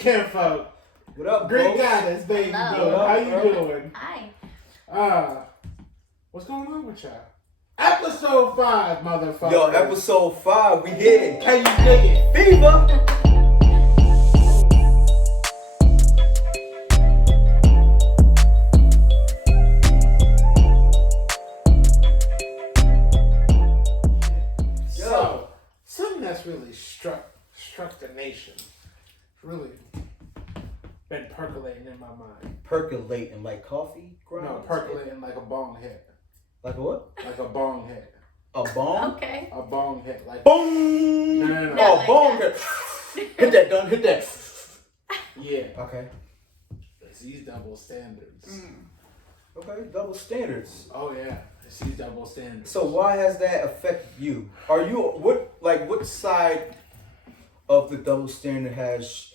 kinfolk. What up, Great bro? goddess, baby. Hello. How you doing? Hi. What's going on with y'all? Episode 5, motherfucker. Yo, episode 5, we here. Can you dig it? Fever. So, something that's really struck the nation. It's really been percolating in my mind. Percolating like coffee grounds? No, percolating like a bong hit. Like a what? Like a bong hit. A bong? Okay. A bong hit. Like Boom! No. Oh, like bong that. hit. Hit that, done. Hit that. Yeah. Okay. It's these double standards. Okay, double standards. Oh yeah. It's these double standards. So why has that affected you? Are you what side of the double standard has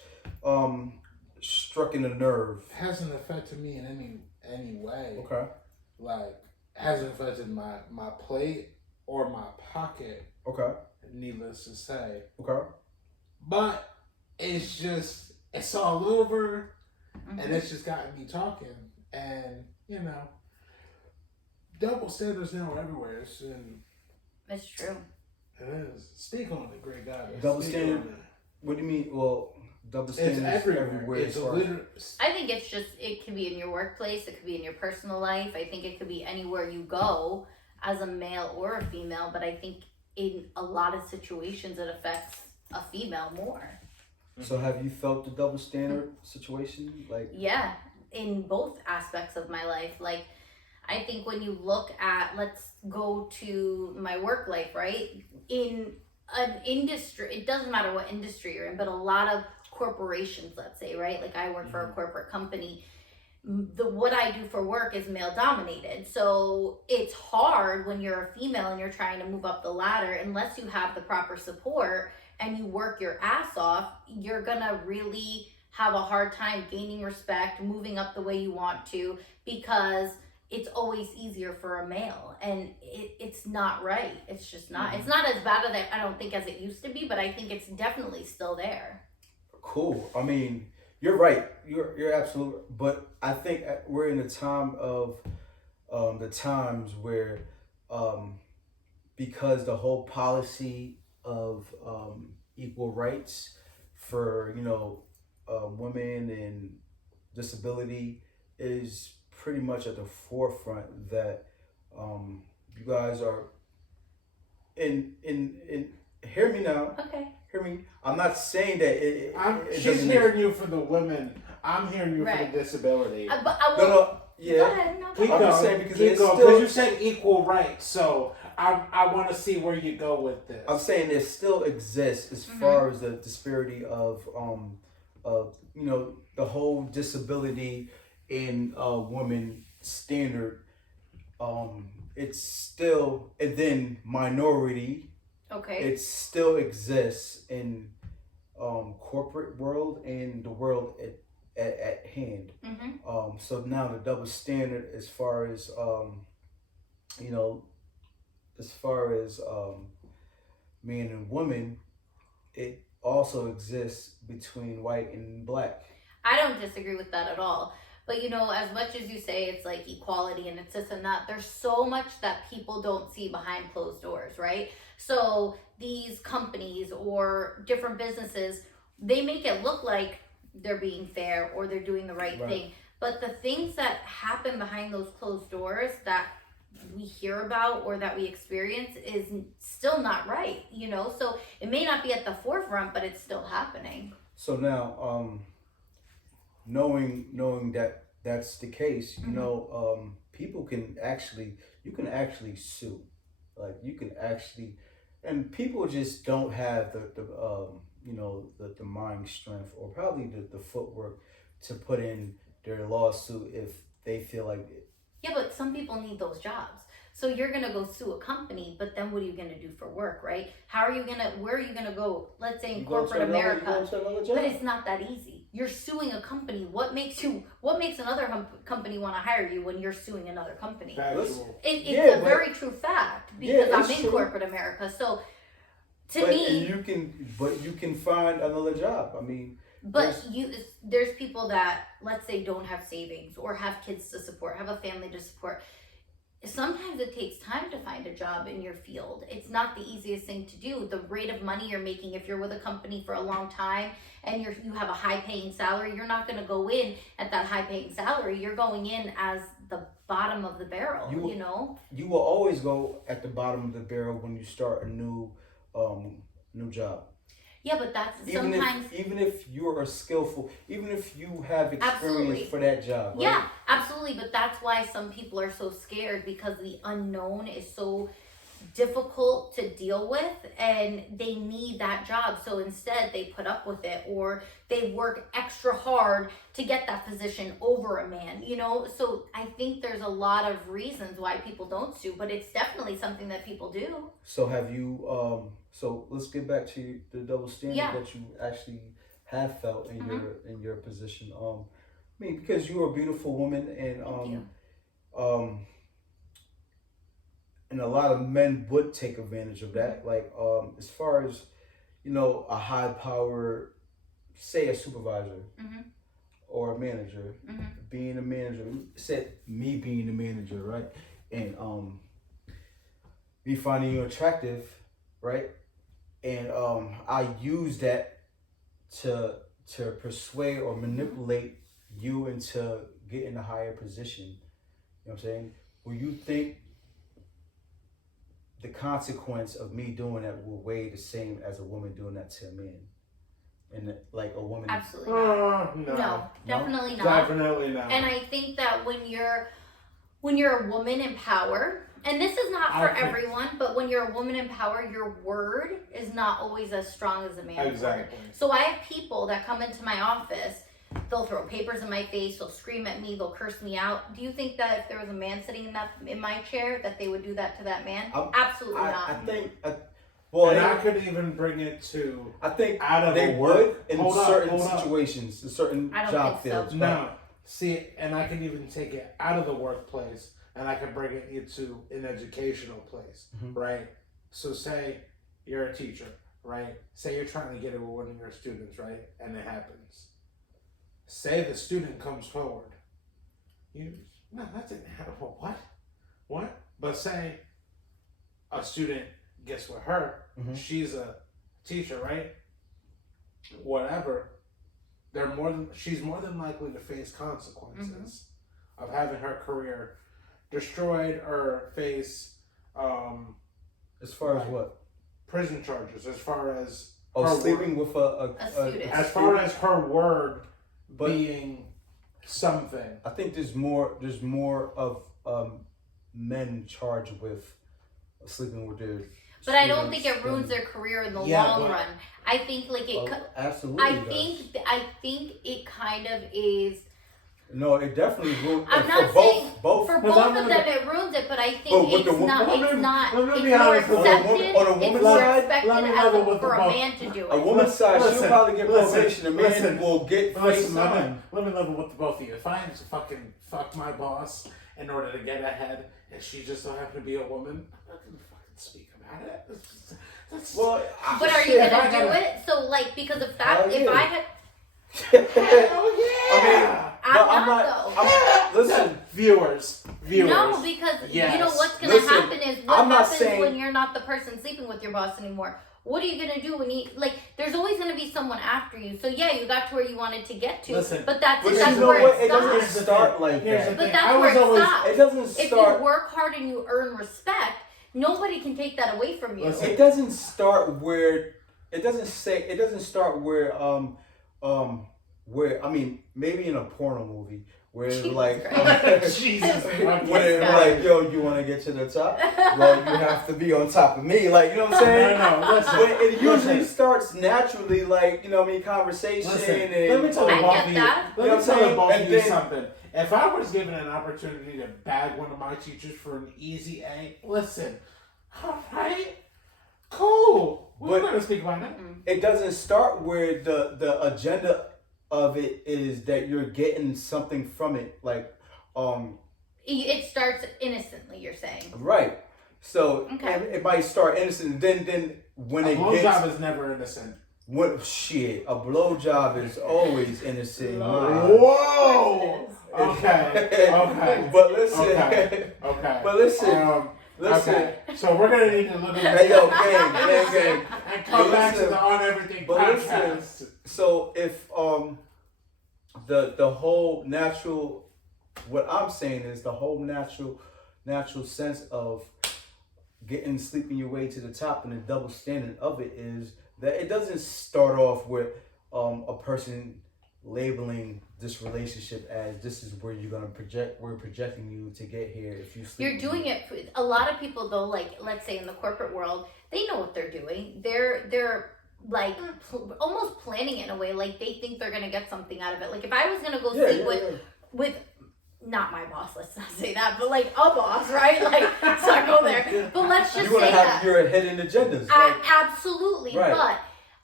struck in a nerve? Hasn't affected me in any way. Okay. Like hasn't affected my plate or my pocket, Okay. needless to say. Okay. But it's all over and it's just gotten me talking. And, double standards now everywhere. It's true. It is. Speak on it, great God. Double Speak standard? on it. What do you mean? Well, double standards It's everywhere. It's as far as- literally. I think it can be in your workplace, it could be in your personal life. I think it could be anywhere you go as a male or a female, but I think in a lot of situations it affects a female more. So have you felt the double standard situation? Like, Yeah, in both aspects of my life. Like, I think when you look at, let's go to my work life, right? In an industry, it doesn't matter what industry you're in, but a lot of corporations, let's say, right? Like I work for a corporate company. What I do for work is male dominated. So it's hard when you're a female and you're trying to move up the ladder, unless you have the proper support and you work your ass off, you're gonna really have a hard time gaining respect, moving up the way you want to, because it's always easier for a male, and it's not right. It's just not. It's not as bad as I don't think as it used to be, but I think it's definitely still there. cool. I mean, you're right. You're absolutely. But I think we're in a time of the times where because the whole policy of equal rights for women and disability is pretty much at the forefront, that you guys are in hear me now. Okay. Hear me. I'm not saying that She's doesn't hearing you for the women. I'm hearing you Right. for the disability. But I no, will. no, yeah. Go ahead. No, Keep go I'm ahead. just going. saying because Keep it's going. still- Because you said equal rights, so I want to see where you go with this. I'm saying it still exists as far as the disparity of the whole disability in women standard. It's still, and then minority. Okay. It still exists in corporate world and the world at hand. So now the double standard as far as man and woman, it also exists between white and black. I don't disagree with that at all. But as much as you say it's like equality and it's this and that, there's so much that people don't see behind closed doors, right? So these companies or different businesses, they make it look like they're being fair or they're doing the right thing. But the things that happen behind those closed doors that we hear about or that we experience is still not right, So it may not be at the forefront, but it's still happening. So now, knowing that that's the case, people can actually, you can actually sue, like you can actually, and people just don't have the mind strength or probably the footwork to put in their lawsuit if they feel like it. Yeah, but some people need those jobs. So you're going to go sue a company, but then what are you going to do for work, right? Where are you going to go? Let's say in corporate America. But it's not that easy. You're suing a company. What makes another company want to hire you when you're suing another company? It's a very true fact because I'm in corporate America. So to me, you can find another job. I mean, But there's people that, let's say, don't have savings or have kids to support, have a family to support. Sometimes it takes time to find a job in your field. It's not the easiest thing to do. The rate of money you're making, if you're with a company for a long time and you have a high paying salary, you're not going to go in at that high paying salary. You're going in as the bottom of the barrel, you know? You will always go at the bottom of the barrel when you start a new job. Yeah, but that's even if you're a skillful, even if you have experience Absolutely. for that job. Right? Yeah, absolutely. But that's why some people are so scared, because the unknown is so difficult to deal with and they need that job. So instead they put up with it, or they work extra hard to get that position over a man, you know? So I think there's a lot of reasons why people don't sue, but it's definitely something that people do. So have you, so let's get back to the double standard that you actually have felt in your position. I mean, because you're a beautiful woman, and and a lot of men would take advantage of that. Like, as far as, you know, a high power, say a supervisor or a manager, being a manager, me being a manager, right? And me finding you attractive, right? And I use that to persuade or manipulate you into getting a higher position. You know what I'm saying? Will you think the consequence of me doing that will weigh the same as a woman doing that to a man? And like a woman, absolutely not. No, definitely not. Definitely not. And I think that when you're a woman in power, and this is not for everyone, but when you're a woman in power, your word is not always as strong as a man's Exactly. word. So I have people that come into my office, they'll throw papers in my face, they'll scream at me, they'll curse me out. Do you think that if there was a man sitting in my chair, that they would do that to that man? Absolutely not. I think. And I could even bring it to. I think out of they a would work, in certain situations, in certain job fields. So. No, see, and I can even take it out of the workplace, and I can bring it into an educational place, right? So say you're a teacher, right? Say you're trying to get it with one of your students, right? And it happens. Say the student comes forward. No, that didn't happen. What? But say a student gets with her, she's a teacher, right? Whatever. She's more than likely to face consequences of having her career destroyed, or face as far as what? Prison charges, as far as sleeping with a student. As far as her word being something. I think there's more of men charged with sleeping with their But I don't think it ruins their career in the long run. I think absolutely. I think it kind of is. No, it definitely ruins. I'm not saying for both of them it ruins it, but I think it's not. It's more accepted. On a woman's side, as for a man to do it. A woman's side, she'll probably get probation. A man will get face time. Let me level with the both of you. If I had to fucking fuck my boss in order to get ahead, and she just so happened to be a woman, I'm not gonna fucking speak about it. But are you gonna do it? So like, because if I had. Hell yeah! I'm not. Listen, viewers. No, because you know what's gonna happen is what happens when you're not the person sleeping with your boss anymore. What are you gonna do when there's always gonna be someone after you. So yeah, you got to where you wanted to get to. Listen, but that's where it doesn't start like that. But that's where it stops. It doesn't start. If you work hard and you earn respect, nobody can take that away from you. It doesn't start where. It doesn't start where I mean, maybe in a porno movie where it's like Jesus where it's like, yo, you want to get to the top? Well, you have to be on top of me, like, you know what I'm saying? No, listen. But it usually starts naturally, like, you know what I mean, conversation. And let me tell the both of you. Let me tell the both of you then, something. If I was given an opportunity to bag one of my teachers for an easy A, listen, all right, cool. We're not going to speak about it. It doesn't start where the agenda of it is that you're getting something from it, like it starts innocently, you're saying, right? So it might start innocent, then when it gets blowjob is never innocent. What shit? A blowjob is always innocent. Lord. Whoa. Okay. Okay. But listen. Okay. Okay. But listen. Listen. Okay. So we're gonna need to look at Hey yo, gang. and come back to listen. the On Everything But podcast. listen. So if the whole natural, what I'm saying is the whole natural sense of sleeping your way to the top, and the double standard of it is that it doesn't start off with a person labeling this relationship as this is where you're gonna project. We're projecting you to get here. If you sleep, You're doing it. A lot of people though, like let's say in the corporate world, they know what they're doing. They're like almost planning it in a way, like they think they're gonna get something out of it. Like if I was gonna go sleep with not my boss, let's not say that, but like a boss, right? Like let's not go there. But let's just you say have your hidden agendas. Absolutely, right. But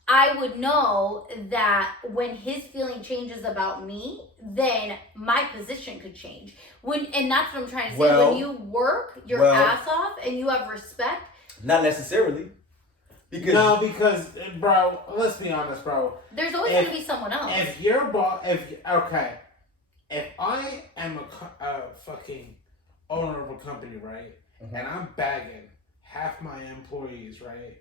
I would know that when his feeling changes about me, then my position could change. And that's what I'm trying to say. When you work your ass off and you have respect. Not necessarily. Because bro, let's be honest, bro. There's always going to be someone else. If your boss, if I am a fucking owner of a company, right, and I'm bagging half my employees, right.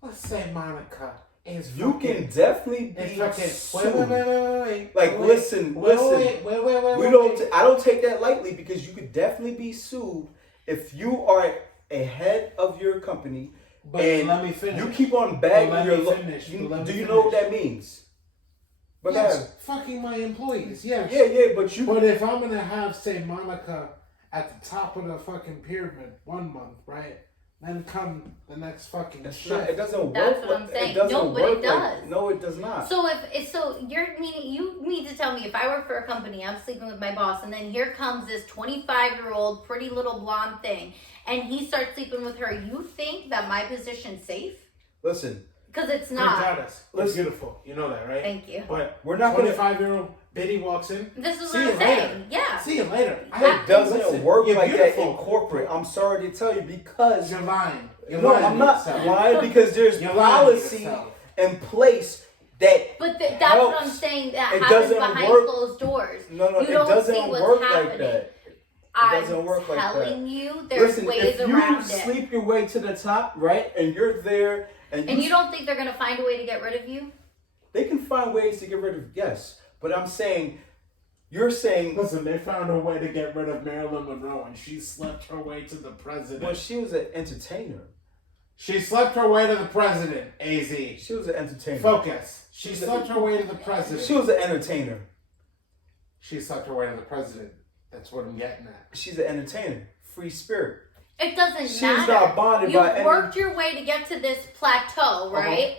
Let's say Monica is. You can definitely be sued. Wait. Like, listen. We don't. I don't take that lightly because you could definitely be sued if you are a head of your company. But and let me finish. You keep on bagging your. Do you know what that means? But yes, fucking my employees. Yes. Yeah. But if I'm gonna have, say, Monica at the top of the fucking pyramid 1 month, right? Then come the next fucking shit. It doesn't work. That's what I'm saying. No, but it does. No, it does not. So you're meaning you need to tell me if I work for a company, I'm sleeping with my boss, and then here comes this 25-year-old pretty little blonde thing, and he starts sleeping with her. You think that my position's safe? Listen. Because it's not. It's beautiful. You know that, right? Thank you. But we're not 25-year-old Biddy walks in. This is what I'm saying. Yeah. See you later. It doesn't work like that in corporate. I'm sorry to tell you because you're lying. I'm not lying because there's policy in place that. But that's what I'm saying. That happens behind closed doors. No, you it doesn't work like that. It doesn't work like that. I'm telling you, there's ways around it. If you sleep your way to the top, right, and you're there, and you don't think they're gonna find a way to get rid of you? They can find ways to get rid of yes, but I'm saying. You're saying... Listen, they found a way to get rid of Marilyn Monroe and she slept her way to the president. Well, she was an entertainer. She slept her way to the president, AZ. She was an entertainer. Focus. She slept her way to the president. She was an entertainer. She slept her way to the president. That's what I'm getting at. She's an entertainer. Free spirit. It doesn't matter. She's not bonded by... You worked your way to get to this plateau, right?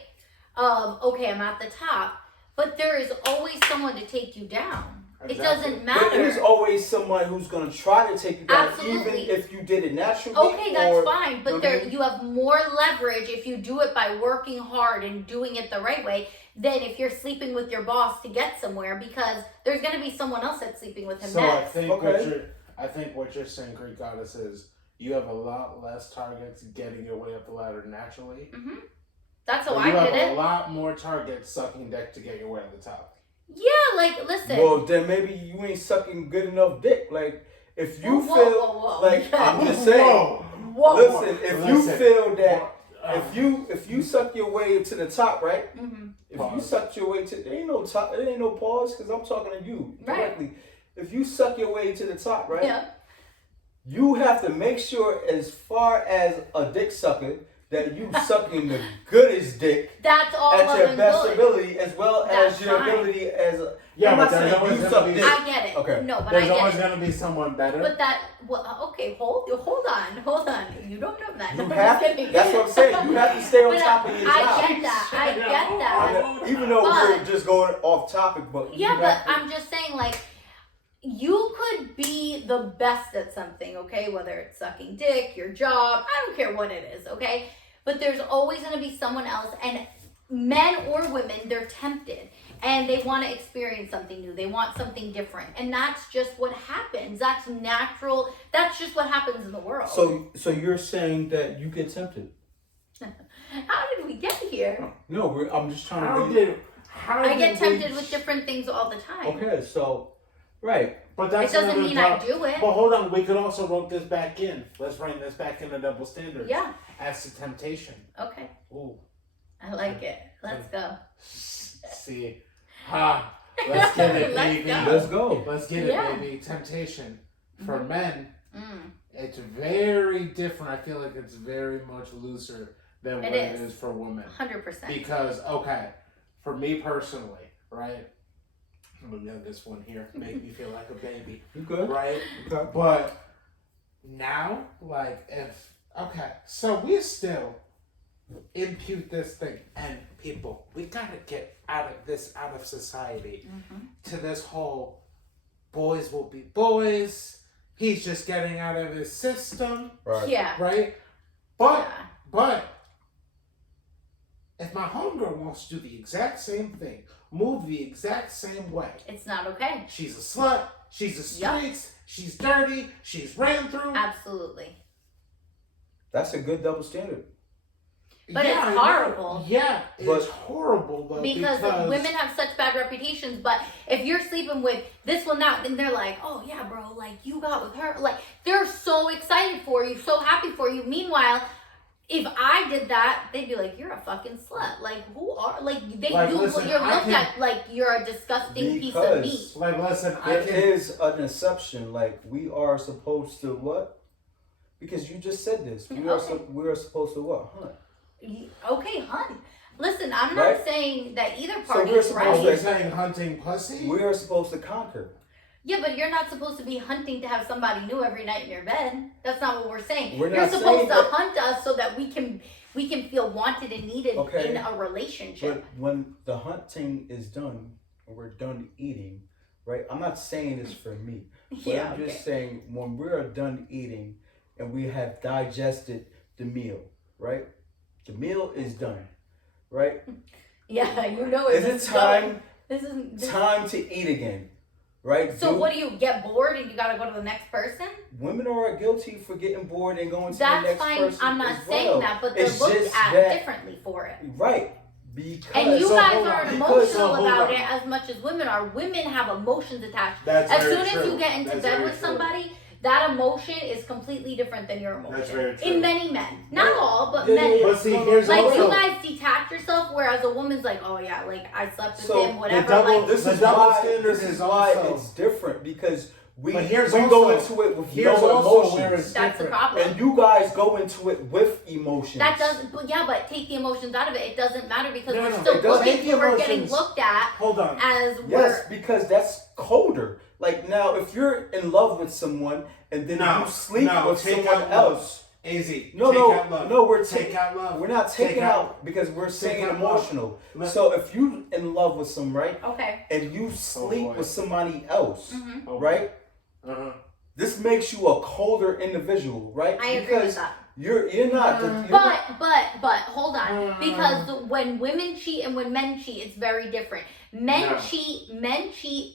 Okay, I'm at the top. But there is always someone to take you down. Exactly. It doesn't matter. There is always someone who's going to try to take you down, Absolutely. even if you did it naturally. Okay, that's fine. But you have more leverage if you do it by working hard and doing it the right way than if you're sleeping with your boss to get somewhere, because there's going to be someone else that's sleeping with him next. I think what you're saying, Greek Goddess, is you have a lot less targets getting your way up the ladder naturally. Mm-hmm. That's how I did it. You have a lot more targets sucking dick to get your way to the top. Yeah, like, listen. Well, then maybe you ain't sucking good enough dick. Like, if you feel like I'm just saying. Listen, if you feel that if you suck your way to the top, right? Mm-hmm. If you suck your way to, there ain't no top, there ain't no pause because I'm talking to you directly. Right. If you suck your way to the top, right? Yeah. You have to make sure, as far as a dick sucker, that you sucking the goodest dick. That's all at your best good. Ability, as well as your ability as a. Yeah, but there's always gonna be. I get it. Okay. No, but there's always gonna be someone better. But okay, hold on. You don't know that. You have to. That's what I'm saying. You have to stay on top of your job. I get that. Even though we're just going off topic, but yeah, but I'm just saying, like, you could be the best at something, okay? Whether it's sucking dick, your job, I don't care what it is, okay? But there's always going to be someone else, and men or women, they're tempted, and they want to experience something new. They want something different, and that's just what happens. That's natural. That's just what happens in the world. So you're saying that you get tempted? How did we get here? No, I'm just trying How to. did how I did get we- tempted with different things all the time. Okay, so right. But It that's doesn't another mean I dou- do it. But hold on, we could also rope this back in. Let's bring this back into double standards. Yeah. As to temptation. Okay. Ooh. I like it. Let's go. See. Ha. Let's get it, Let's baby. go. Let's go. Let's get Yeah. it, baby. Temptation. For men, Mm. it's very different. I feel like it's very much looser than what it is. is for women. 100%. Because, okay, for me personally, right? I'm gonna get this one here. Make me feel like a baby. You good? Right? Okay. But now, like, so we still impute this thing, and people, we gotta get out of society to this whole boys will be boys. He's just getting out of his system, Right. Yeah. right? But if my homegirl wants to do the exact same thing, move the exact same way, It's not okay. she's a slut, she's a Yup. streets, she's dirty, she's ran through. Absolutely. That's a good double standard. But it's I know. horrible. Yeah, it's But- horrible though Because women have such bad reputations, but if you're sleeping with this one now, then they're like, oh yeah, bro, like you got with her. Like they're so excited for you, so happy for you. Meanwhile, if I did that, they'd be like, you're a fucking slut. Like who are like they Like, do listen, you're I looked can- at like you're a disgusting piece of meat. Like, listen, I There can. is an exception. Like we are supposed to what? Because you just said this. We are Okay. we are supposed to what? Hunt. Okay, hun. Listen, I'm not Right? saying that either So party we're is supposed Are right. we saying hunting pussy? We are supposed to conquer. Yeah, but you're not supposed to be hunting to have somebody new every night in your bed. That's not what we're saying. We're You're not supposed saying to that- hunt us so that we can feel wanted and needed Okay. in a relationship. But when the hunting is done, and we're done eating, right? I'm not saying this for me. But Yeah, I'm just okay. saying when we're done eating and we have digested the meal, right? The meal is done, right? Yeah, you know Is this it time This isn't. This, time to eat again, right? so what do you get bored and you gotta go to the next person? Women are guilty for getting bored and going to That's the next fine. person. I'm not as saying well. that, but they're It's looked just at that- differently for it. Right. Because And you So guys hold aren't on, emotional hold about on. it as much as women are. Women have emotions attached. That's As very soon as true. you get into That's bed very with true. somebody, that emotion is completely different than your emotion. That's very true. In many men. Not all, but Yeah, many. yeah, But see, here's Like also you guys detach yourself, whereas a woman's like, oh yeah, like I slept with So, him, the whatever. double- Like this The is double why standard this is is why also- it's different because we But here's go also- into it with here's no also emotions. where it's that's the different. problem. And you guys go into it with emotions. That doesn't, but yeah, but take the emotions out of it. It doesn't matter because No, we're no, still it doesn't. looking, Take the we're getting emotions. looked at Hold on. as Yes, because that's colder. Like now, if you're in love with someone and then No, you sleep no, with take someone out love. else, Easy. no, Take no, out love. no, we're Take taking. out love. We're not Take taking out- out because we're saying out love. emotional. Let- So if you in love with someone, right, okay. and you sleep boy. with somebody else, Mm-hmm. Oh, right, Uh-huh. this makes you a colder individual, right? I agree with that. You're not. You're But hold on, because when women cheat and when men cheat, it's very different. Men No. cheat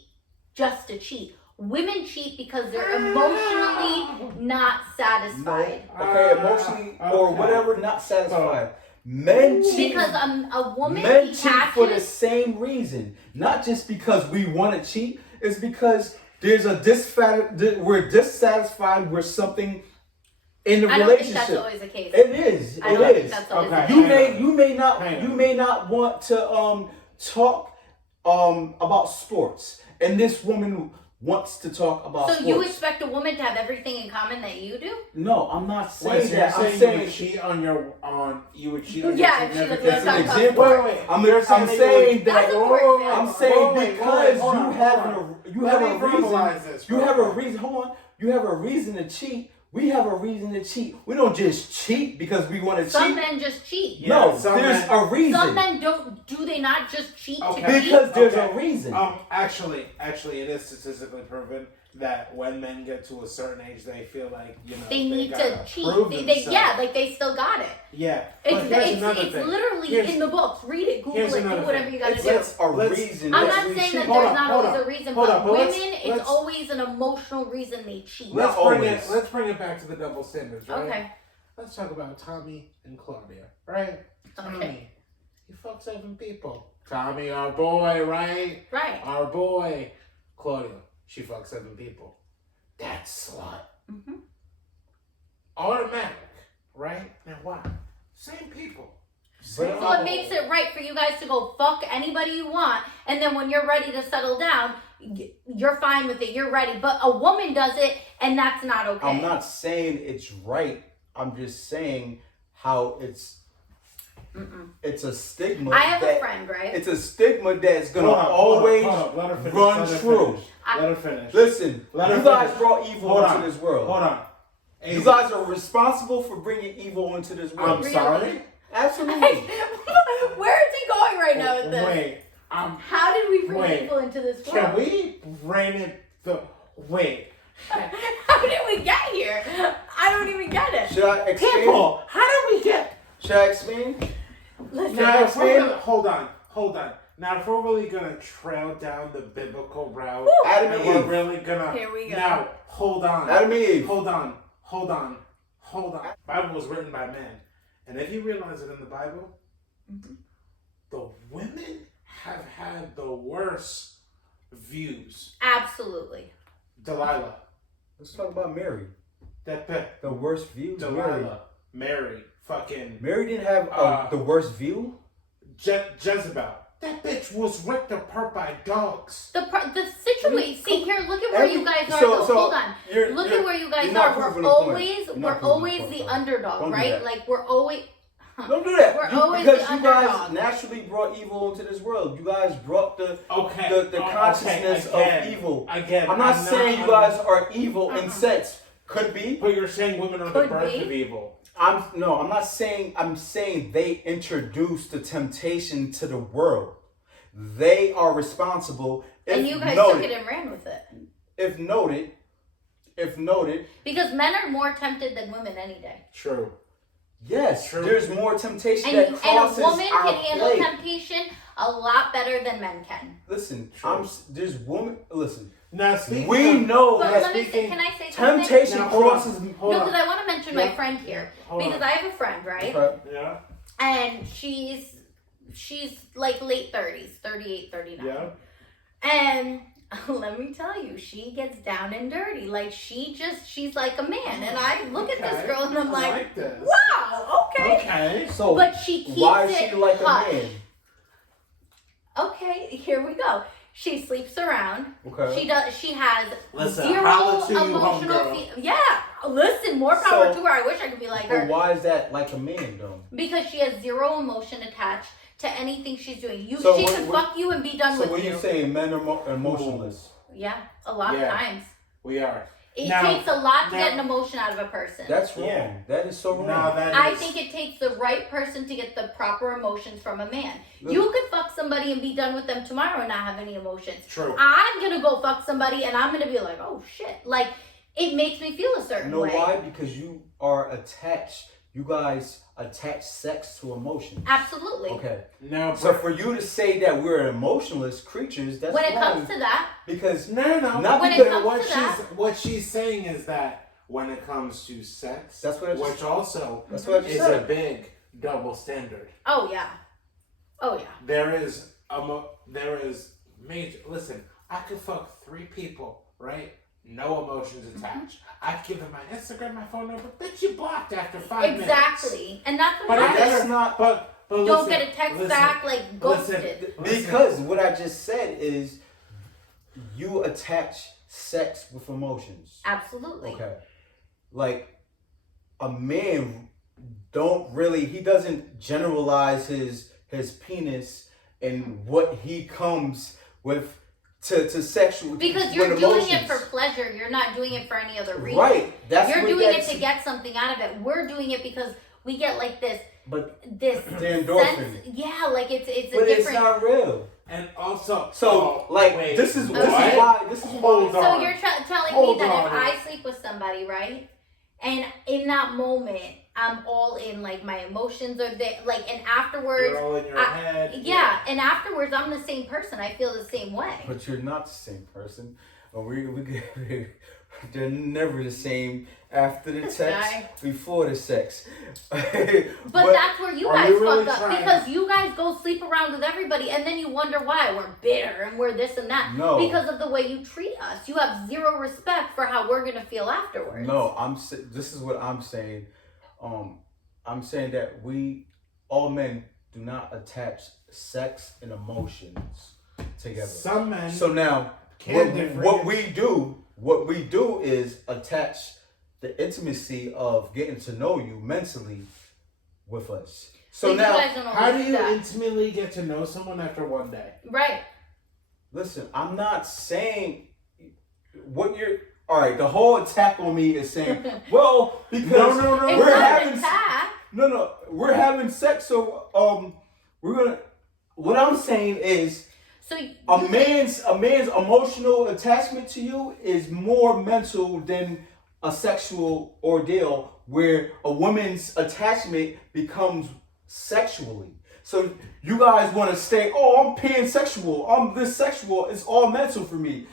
just to cheat. Women cheat because they're emotionally not satisfied. Okay, emotionally or Okay. whatever, not satisfied. Men cheat. Because a woman Men cheat for the detaches. same reason, not just because we want to cheat. It's because there's a we're dissatisfied with something in the I don't think relationship. that's always the case. It is. I It don't think is. that's always Okay. the You case. may not want to talk about sports, and this woman wants to talk about So sports. you expect a woman to have everything in common that you do? No, I'm not saying Wait, so that. I'm you're saying saying you would cheat on you would cheat on Yeah, your if she was significant it's an talking about example. sports. Wait. I'm You're saying that That's a great I'm example. saying Wait, because hold on, you hold have on. you Let have me a reason. verbalize this, You bro. have a reason. Hold on. You have a reason to cheat. We have a reason to cheat. We don't just cheat because we want to Some cheat. men just cheat. No, Yeah, some there's men- a reason. Some men don't. Do they not just cheat Okay. to cheat? Because there's Okay. a reason. Actually, it is statistically proven that when men get to a certain age, they feel like They need gotta to cheat. prove They themselves. like they still got it. Yeah, but here's another It's thing. literally Here's- in the books. Read it, Google here's it, do another whatever thing. you gotta It's do. a Let's- reason. I'm that not we saying cheat. that Hold there's on, not hold always on. a reason, Hold but on, but women, let's- it's always an emotional reason they cheat. Not Let's bring it back to the double standards, right? Okay. Let's talk about Tommy and Claudia, right? Okay. He fucked 7 people. Tommy, our boy, right? Right. Our boy. Claudia, she fucked 7 people. That slut. Mm-hmm. Automatic, right? Now why? Same people. So it makes it right for you guys to go fuck anybody you want, and then when you're ready to settle down, you're fine with it. You're ready. But a woman does it, and that's not okay. I'm not saying it's right. I'm just saying how it's a stigma. I have a friend, right? It's a stigma that's gonna always run true. Let her finish. Listen, you guys brought evil into this world. Hold on. You guys are responsible for bringing evil into this world. I'm sorry? Absolutely. Where is he going right now with this? Wait. How did we bring evil into this world? Can we bring it Wait. How did we get here? I don't even get it. Should I explain? People, how did we get... Should I explain? Listen, Hold on. Now, if we're really gonna trail down the biblical route, Adam and we're Eve. really gonna... Here we go. Now, hold on. Adam and Eve. Hold on. Bible was written by men. And if you realize it in the Bible, the women have had the worst views. absolutely. Delilah. Let's talk about Mary. The worst view. Delilah. Mary. Fucking... Mary didn't have the worst view? Jezebel. That bitch was ripped apart by dogs. The situation. See here, look at where you guys are. Hold on. Look at where you guys are. We're always the underdog, right? Like we're always. Don't do that. We're always because the you guys underdog. naturally brought evil into this world. You guys brought the consciousness of evil. Again, I'm not saying you guys are evil in sense. Could be. But you're saying women are the birth of evil. I'm not saying. I'm saying they introduced the temptation to the world. They are responsible. And you guys took it and ran with it. If noted. Because men are more tempted than women any day. True. Yes, True. There's more temptation that crosses and a woman our can handle plate. temptation a lot better than men can. Listen, True. there's woman. Listen, now speaking we know But that let me say, can I say something? temptation Now, crosses. No, because I want to mention my friend here. Hold because on. I have a friend, right? Okay. Yeah. And she's like late 30s, 38, 39. Yeah. And let me tell you, she gets down and dirty. Like she's like a man. And I look at this girl and I'm like this. wow, okay. Okay. So But she keeps why is it she like hush. a man? Okay, here we go. She sleeps around. Okay. She has Listen, zero holla to you, emotional homegirl. yeah. Listen, more power So- to her. I wish I could be like But her. why is that like a man though? Because she has zero emotion attached to anything she's doing. So she what- can what- fuck you and be done So with when you. you say men are emotionless, Yeah, a lot of Yeah. times. We are. It Now- takes a lot to now- get an emotion out of a person. that's wrong. Yeah. That is so wrong. Now that I is- think it takes the right person to get the proper emotions from a man. Look. You could fuck somebody and be done with them tomorrow and not have any emotions. True. I'm gonna go fuck somebody and I'm gonna be like, oh shit. Like, it makes me feel a certain You know way. why? Because you are attached. You guys attach sex to emotion. Absolutely. Okay. Now, So for you to say that we're emotionless creatures, that's When it wrong. comes to that, Because no. Not when it because comes to that, What she's saying is that when it comes to sex, That's what I just- which also that's what I just is said. a big double standard. oh yeah. Oh yeah. There is major. Listen, I could fuck 3 people, right? No emotions attached. I could give them my Instagram, my phone number. Bitch, you blocked after 5 minutes. Exactly. And that's what But happens. that's not. But Don't listen, get a text listen, back like ghosted. listen. Because what I just said is you attach sex with emotions. Absolutely. Okay. Like a man he doesn't generalize his penis and what he comes with to sexual Because you're with doing emotions. it for pleasure. You're not doing it for any other reason. Right. That's You're what doing it that's- to get something out of it. We're doing it because we get like this the endorphin. sense. Yeah, like it's a But it's different. not real. And also, So wait, this is what? why Hold So on. you're telling Hold me that on. if I sleep with somebody, right, and in that moment I'm all in, like my emotions are there, like, and afterwards, You're all in your head. yeah, and afterwards I'm the same person. I feel the same way. But you're not the same person. they're never the same after the sex, Guy. before the sex. But that's where you are guys you really fuck up, trying- because you guys go sleep around with everybody, and then you wonder why we're bitter and we're this and that. No. Because of the way you treat us. You have zero respect for how we're gonna feel afterwards. No, this is what I'm saying. I'm saying that all men do not attach sex and emotions together. Some men So now, what we do is attach the intimacy of getting to know you mentally with us. So you now, guys don't how do always you that. intimately get to know someone after one day? Right. listen, I'm not saying what you're. All right, the whole attack on me is saying, well, because No. It's we're not having an attack. we're having sex, so we're gonna. What I'm saying is, So a man's emotional attachment to you is more mental than a sexual ordeal, where a woman's attachment becomes sexually. So you guys want to say, oh, I'm pansexual, I'm this sexual, it's all mental for me.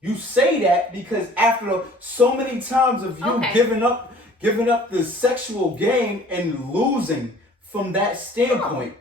You say that because after so many times of you giving up the sexual game and losing from that standpoint.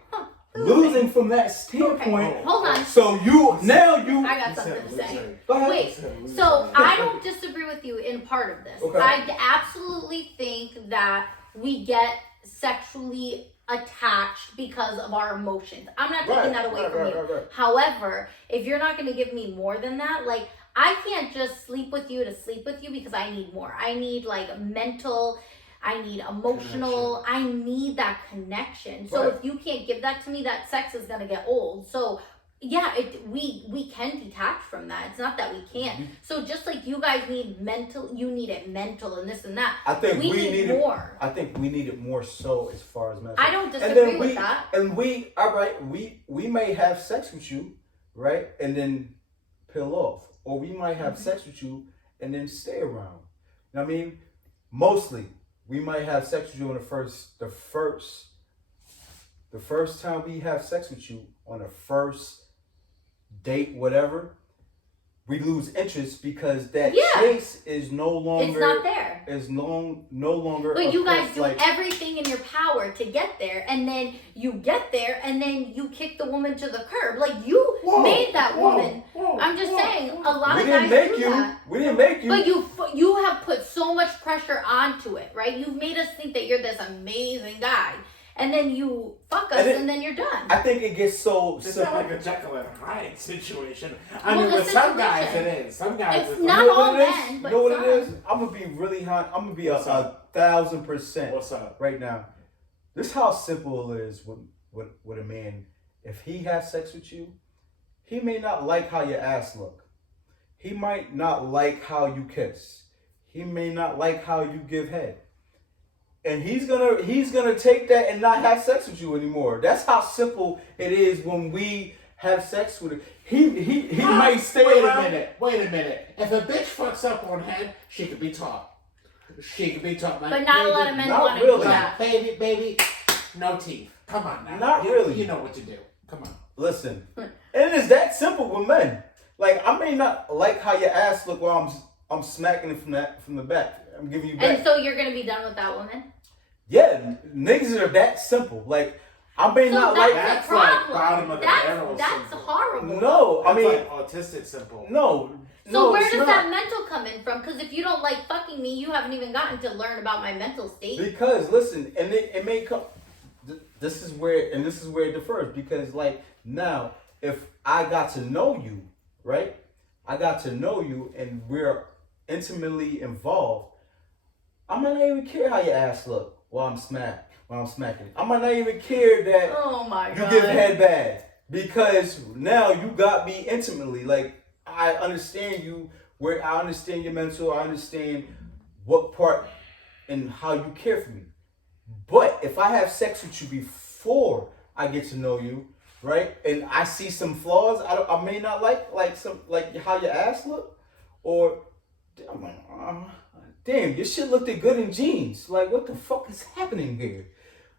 Losing from that standpoint. Okay, hold on. So I got something to say. Go ahead. Wait, so I don't disagree with you in part of this. Okay. I absolutely think that we get sexually attached because of our emotions. I'm not taking that away from you. Right. However, if you're not going to give me more than that, like, I can't just sleep with you to sleep with you because I need more. I need like mental, I need emotional, I need that connection. So if you can't give that to me, that sex is gonna get old. So yeah, we can detach from that. It's not that we can't. So just like you guys need mental, you need it mental and this and that. I think we need it more. I think we need it more so as far as mental. I don't disagree with that. And we may have sex with you, right? And then peel off. Or we might have sex with you and then stay around. You know what I mean? Mostly. We might have sex with you on the first time we have sex with you on the first date, whatever, we lose interest because that chase is no longer. It's not there. Is no longer. But you guys do like, everything in your power to get there, and then you get there, and then you kick the woman to the curb. Like you made that woman. I'm just saying, a lot of guys do that. We didn't make you. But you have put so much pressure onto it, right? You've made us think that you're this amazing guy, and then you fuck us, and then you're done. I think it gets so It's simple. not like a Jekyll and Hyde situation. I mean, with some guys it is. Some guys It's it's not all men, but you know what some. it is? I'm gonna be really hot. I'm gonna be What's up? 1,000% What's up? right now. This is how simple it is with a man. If he has sex with you, he may not like how your ass look. He might not like how you kiss. He may not like how you give head. And he's gonna take that and not have sex with you anymore. That's how simple it is when we have sex with him. He might stay around. Wait a minute. If a bitch fucks up on head, she could be taught. She could be taught. Like, But not a lot of men not want to really. do that. Baby, no teeth. Come on now. Not really. You know what to do. Come on. Listen, and it's that simple with men. Like, I may not like how your ass look while I'm smacking it from the back. I'm giving you back. And so you're gonna be done with that woman? Yeah, niggas are that simple. Like, I may not like. That's the like problem. bottom of the barrel That's simple. horrible. No, I That's mean, like autistic simple. no. So where it's does not. that mental come in from? Because if you don't like fucking me, you haven't even gotten to learn about my mental state. Because listen, and it may come. This is where it differs. Because like now, if I got to know you, right? I got to know you, and we're intimately involved. I might not even care how your ass look while I'm smacking. I might not even care that Oh my you god. give head bad, because now you got me intimately. Like, I understand you, where I understand your mental, I understand what part and how you care for me. But if I have sex with you before I get to know you, right, and I see some flaws, I may not like some, like how your ass look, or I'm like, damn, your shit looked good in jeans. Like, what the fuck is happening here?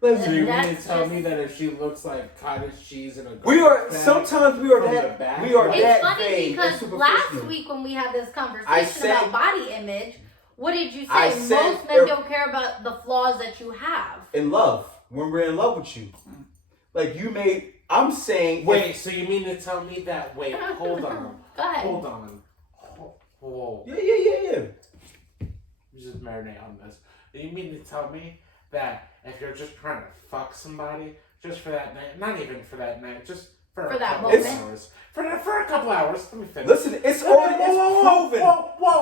So you mean to tell me that if she looks like cottage cheese in a sometimes we are that It's funny vain and because last superficial. week when we had this conversation about body image, what did you say? Most said men don't care about the flaws that you have. In love, when we're in love with you, like I'm saying. Wait, so you mean to tell me that? Wait, hold on. Go ahead. Hold on. Whoa. Yeah. You just marinate on this. You mean to tell me that if you're just trying to fuck somebody just for that night, not even for that night, just for a that couple moment. hours, for a couple hours, let me finish. Listen, it's proven.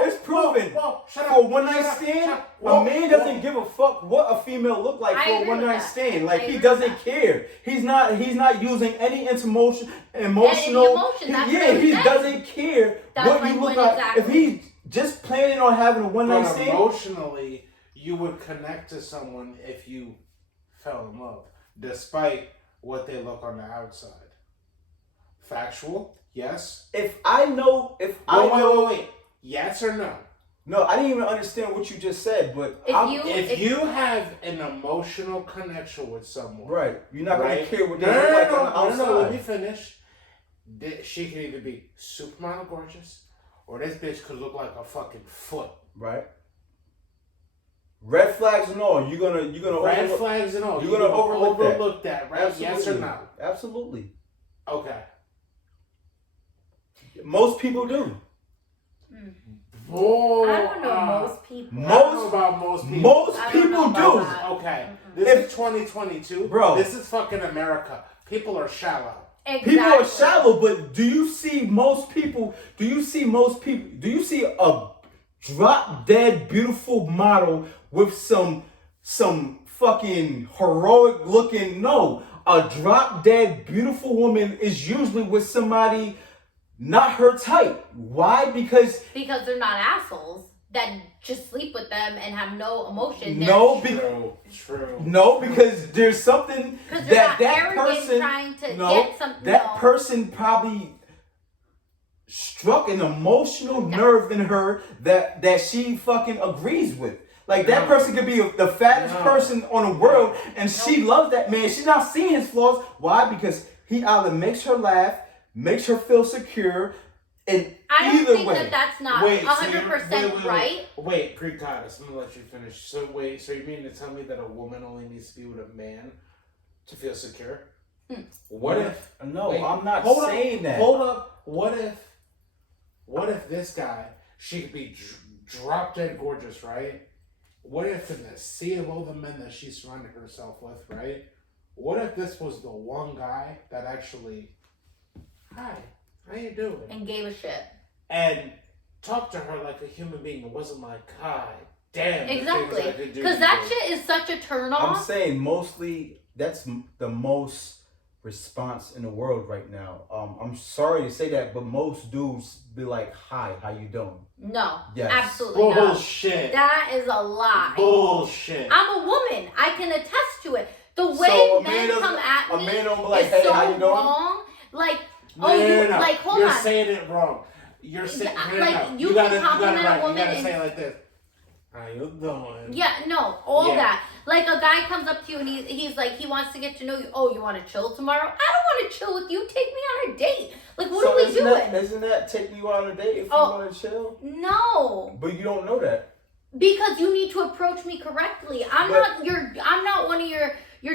It's proven. Shut For a one night stand, a man doesn't give a fuck what a female look like I for a agree one with night that. stand. Like I he agree doesn't with care. He's not using any emotional. emotion, that's Yeah, what I'm he saying. doesn't care That's what like you look when like. exactly. If he's just planning on having a one night But stand, emotionally, you would connect to someone if you fell in love, despite what they look on the outside. Factual? Yes. wait. Yes or no? No, I didn't even understand what you just said, but If you have an emotional connection with someone, right, you're not right? gonna care what they look like on the outside. No, let me finish. She can either be supermodel gorgeous, or this bitch could look like a fucking foot. Right. Red flags and all, you're gonna red flags and all. You're gonna overlook that, right? Absolutely. Yes or no? Absolutely. Okay. Most people do. Whoa, I don't know most people. I don't know about most people. Most I don't people know do. about that. Okay. This is 2022. Bro. This is fucking America. People are shallow. Exactly. People are shallow, but do you see a drop dead beautiful model with some fucking heroic looking? No. A drop dead beautiful woman is usually with somebody not her type. Why? Because they're not assholes that just sleep with them and have no emotion. True. No, because there's something that person trying to get something. That person probably struck an emotional nerve in her that she fucking agrees with. Like that person could be the fattest person on the world, and she loves that man. She's not seeing his flaws. Why? Because he either makes her laugh, makes her feel secure, and I don't either think way. that's not 100% right. Wait, Greek goddess, I'm gonna let you finish. So you mean to tell me that a woman only needs to be with a man to feel secure? What if? No, wait, I'm not saying that. Hold up. What if this guy, she could be drop dead gorgeous, right? What if in the sea of all the men that she surrounded herself with, right? What if this was the one guy that actually, hi, how you doing? And gave a shit. And talked to her like a human being. It wasn't like, hi, damn. Exactly. Because that shit is such a turn off. I'm saying mostly that's the most response in the world right now. I'm sorry to say that, but most dudes be like, hi, how you doing? No. Yes. Absolutely not. Bullshit. That is a lie. Bullshit. I'm a woman. I can attest to it. The way men come at me don't be like, is hey, so how you doing? wrong. Like, No. like, hold You're on. saying it wrong. You're saying Like, you gotta can compliment right. a woman You gotta and- say it like this. How you doing? Yeah, no, all Yeah. that. Like a guy comes up to you and he's like, he wants to get to know you. Oh, you want to chill tomorrow? I don't want to chill with you. Take me on a date. Like, what are we doing? Isn't that taking you out on a date if you want to chill? No. But you don't know that. Because you need to approach me correctly. I'm not one of your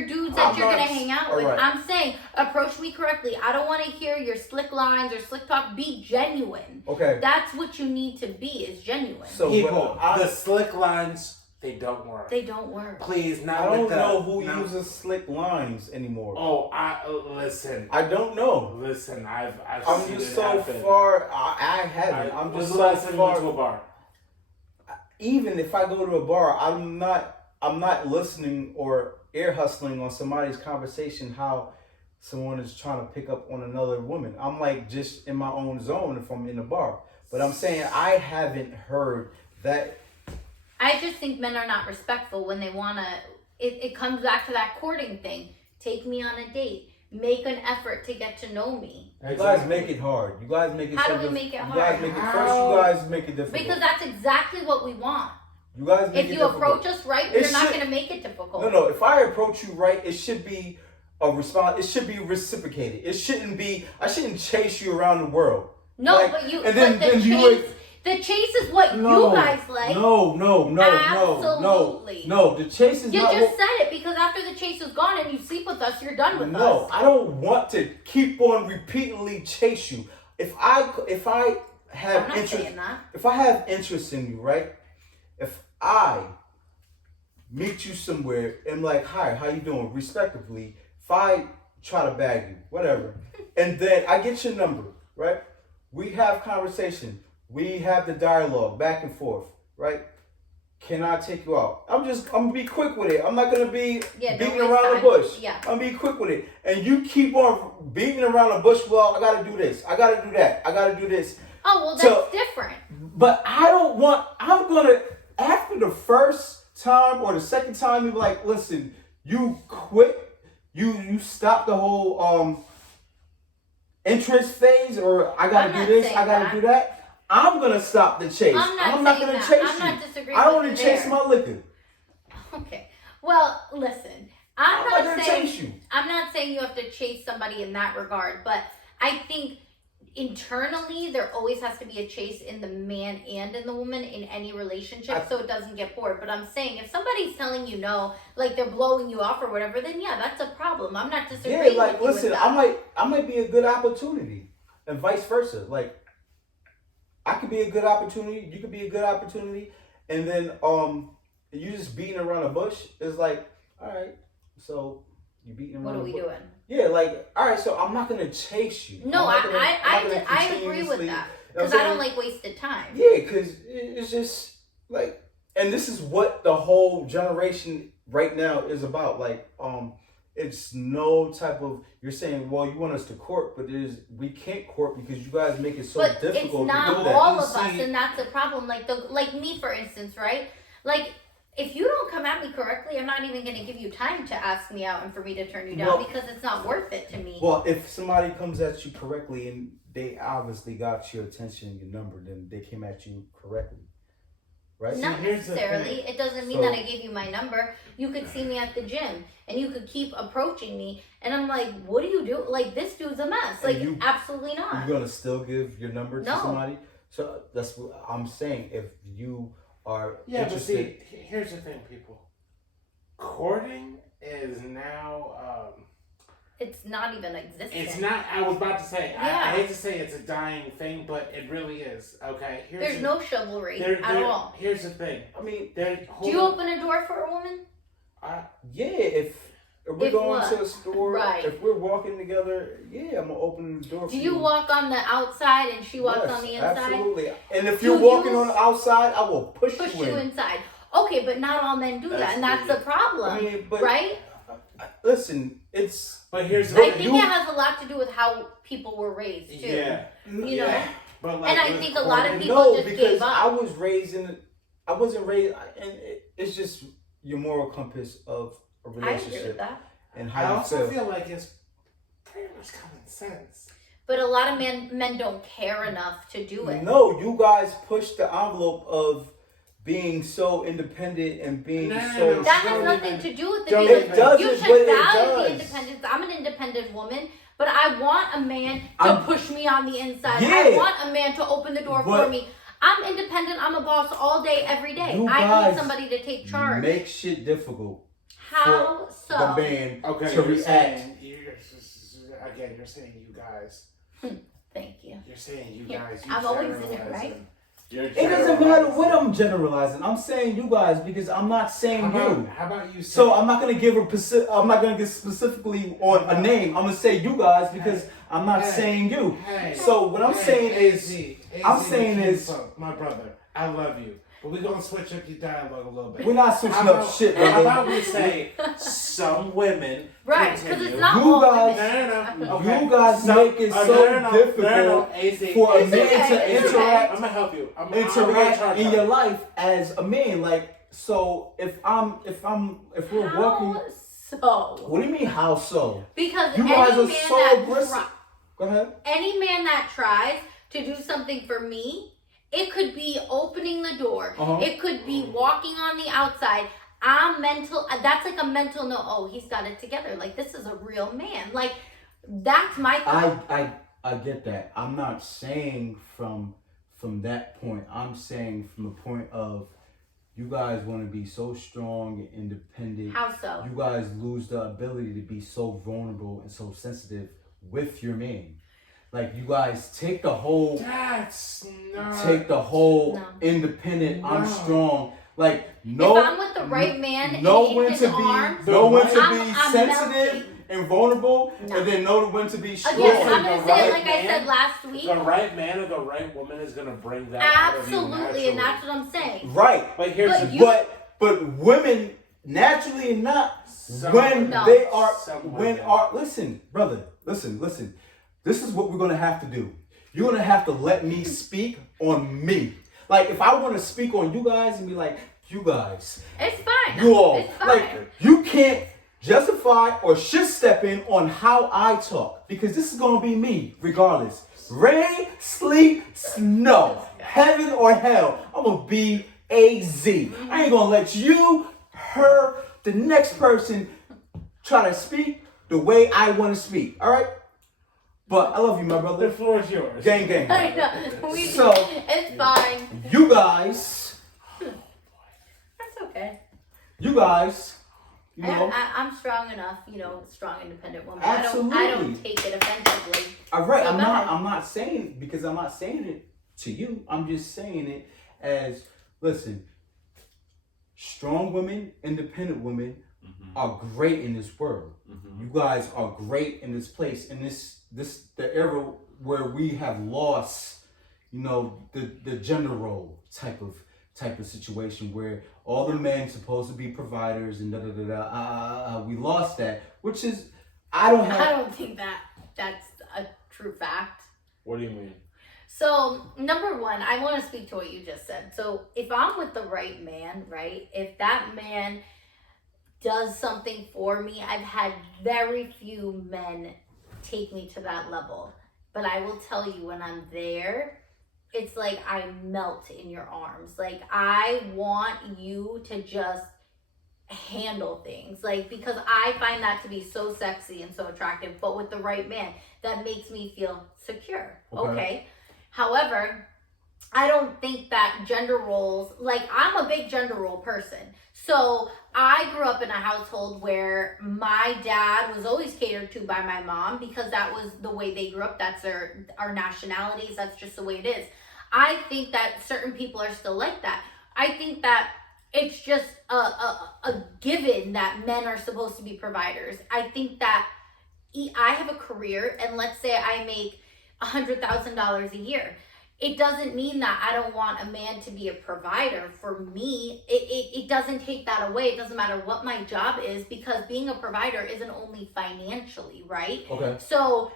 dudes that you're gonna hang out with. Right. I'm saying approach me correctly. I don't want to hear your slick lines or slick talk. Be genuine. Okay. That's what you need to be, is genuine. So People, the slick lines, they don't work. They don't work. Please, not I with don't know who no. uses slick lines anymore. Oh, listen. I don't know. Listen, I've I'm seen just it so happen. far. I haven't. I'm When's just the so last time you went to a far. bar? Even if I go to a bar, I'm not listening or ear hustling on somebody's conversation how someone is trying to pick up on another woman. I'm like just in my own zone if I'm in a bar. But I'm saying I haven't heard that. I just think men are not respectful when they want to. It comes back to that courting thing. Take me on a date. Make an effort to get to know me. You guys make it hard. You guys make it. How do we make it hard? You guys make it first. You guys make it difficult. Because that's exactly what we want. You guys make If it you difficult. approach us right, we're not going to make it difficult. No. If I approach you right, it should be a response. It should be reciprocated. It shouldn't be. I shouldn't chase you around the world. No, like, but you. And but then the chase is what you guys like. Absolutely. No. The chase is You not. just said it because after the chase is gone and you sleep with us, you're done with us. No, I don't want to keep on repeatedly chase you. If I have I'm not interest, saying that. if I have interest in you, right? If I meet you somewhere and like, hi, how you doing? Respectively, if I try to bag you, whatever, and then I get your number, right? We have conversation. We have the dialogue back and forth, right? Can I take you out? I'm gonna be quick with it. I'm not gonna be beating around the bush. Yeah. I'm gonna be quick with it. And you keep on beating around the bush. Well, I gotta do this. I gotta do that. I gotta do this. Oh, well, that's different. But I'm gonna, after the first time or the second time, you're like, listen, you quit. You stop the whole interest phase, or I gotta do this. I gotta do that. I'm gonna stop the chase. I'm not gonna chase you. I'm not disagreeing. I don't want want to chase my liquor. Okay. Well, listen. I'm not gonna chase you. I'm not saying you have to chase somebody in that regard, but I think internally there always has to be a chase in the man and in the woman in any relationship, so it doesn't get bored. But I'm saying if somebody's telling you no, like they're blowing you off or whatever, then yeah, that's a problem. I'm not disagreeing. Yeah, like with listen, you with that. I might be a good opportunity, and vice versa. Like I could be a good opportunity, you could be a good opportunity, and then you just beating around the bush is like, all right, so you beating around. What are we doing? Yeah, like, all right, so I'm not gonna chase you. No, I agree with that because I don't like wasted time. Yeah, because it's just like, and this is what the whole generation right now is about. Like, it's no type of, you're saying, well, you want us to court, but we can't court because you guys make it so difficult to do that. But it's not all of us, and that's the problem. Like me, for instance, right? Like, if you don't come at me correctly, I'm not even going to give you time to ask me out and for me to turn you down because it's not worth it to me. Well, if somebody comes at you correctly and they obviously got your attention, your number, then they came at you correctly. Right? Not necessarily. It doesn't mean that I gave you my number. You could see me at the gym and you could keep approaching me and I'm like, what do you do? Like, this dude's a mess. Like, absolutely not. You're going to still give your number to somebody? So that's what I'm saying. If you are interested. But see, here's the thing, people. Courting is now... it's not even existing. It's not. I was about to say. Yeah. I hate to say it's a dying thing, but it really is. Okay. There's no chivalry at all. Here's the thing. I mean, do you open a door for a woman? Yeah. If we're going to a store, right. If we're walking together, yeah, I'm gonna open the door. Do you walk on the outside and she walks on the inside? Absolutely. And if you're walking on the outside, I will push you inside. Okay, but not all men do that, and that's the problem, I mean, right? Listen, it's. But here's the I think it has a lot to do with how people were raised too. Yeah. You know. But like, and I think a lot of people just gave up. I wasn't raised, and it's just your moral compass of a relationship. I agree with that. And how I you also feel like it's pretty much common sense. But a lot of men don't care enough to do it. No, you guys push the envelope of being so independent and being so. That has nothing to do with it. It doesn't, you should value the independence. I'm an independent woman, but I want a man to push me on the inside. Yeah. I want a man to open the door for me. I'm independent. I'm a boss all day, every day. I need somebody to take charge. Make shit difficult. How so? The man to react. Again, you're saying you guys. Thank you. You're saying you guys. I'm always in it, right? It doesn't matter what I'm generalizing. I'm saying you guys because I'm not saying you. How about you? So I'm not gonna give I'm not gonna get specifically on a name. I'm gonna say you guys because I'm not saying you. So what I'm saying is, my brother, I love you. But we're going to switch up your dialogue a little bit. We're not switching up shit, brother. How about we say some women... Right, because it's not you all guys, women. Okay. You guys make it so difficult for a man to interact. I'm going to help you. Interact in your life as a man. Like, so if we're walking... So? What do you mean, how so? Because you guys are so aggressive. Go ahead. Any man that tries to do something for me It could be opening the door. Uh-huh. It could be walking on the outside. I'm mental. That's like a mental no. Oh, he's got it together. Like, this is a real man. Like, that's my thought. I get that. I'm not saying from that point. I'm saying from the point of you guys want to be so strong and independent. How so? You guys lose the ability to be so vulnerable and so sensitive with your man. Like, you guys take the whole independent. No. I'm strong. Like, no. If I'm with the right man, know in when his to be, arms, know when to be I'm sensitive melting. and vulnerable, No. and then know when to be strong. Again, I'm gonna The say it right like I said man- last week. The right man or the right woman is gonna bring that out of you Absolutely, naturally. and that's what I'm saying. Right. But here's But the you- But women naturally and not Some when women. No. they are Some when women. are listen, brother, listen. This is what we're gonna have to do. You're gonna have to let me speak on me. Like, if I want to speak on you guys and be like, you guys, It's fine. you all, It's fine. like, you can't justify or should step in on how I talk, because this is gonna be me regardless. Rain, sleet, snow, heaven or hell, I'm gonna be AZ. I ain't gonna let you, her, the next person try to speak the way I want to speak. All right? But I love you, my The brother. floor is yours. Gang, gang. I know. So- It's fine. You guys, That's okay. you know, I'm strong enough, strong independent woman. Absolutely. I don't take it offensively. all right. So I'm go not. ahead. I'm not saying because I'm not saying it to you. I'm just saying it as listen. Strong women, independent women are great in this world. You guys are great in this place, in this the era where we have lost, the gender role type of situation where all the men supposed to be providers and we lost that, which is I don't think that's a true fact. What do you mean? So, number one, I want to speak to what you just said. So, if I'm with the right man, right, if that man does something for me, I've had very few men take me to that level. But I will tell you, when I'm there, it's like I melt in your arms. Like, I want you to just handle things. Like, because I find that to be so sexy and so attractive. But with the right man, that makes me feel secure. Okay. However, I don't think that gender roles, like, I'm a big gender role person. So I grew up in a household where my dad was always catered to by my mom because that was the way they grew up. That's our nationalities. That's just the way it is. I think that certain people are still like that. I think that it's just a given that men are supposed to be providers. I think that I have a career, and let's say I make $100,000 a year. It doesn't mean that I don't want a man to be a provider for me. It doesn't take that away. It doesn't matter what my job is, because being a provider isn't only financially, right? Okay. So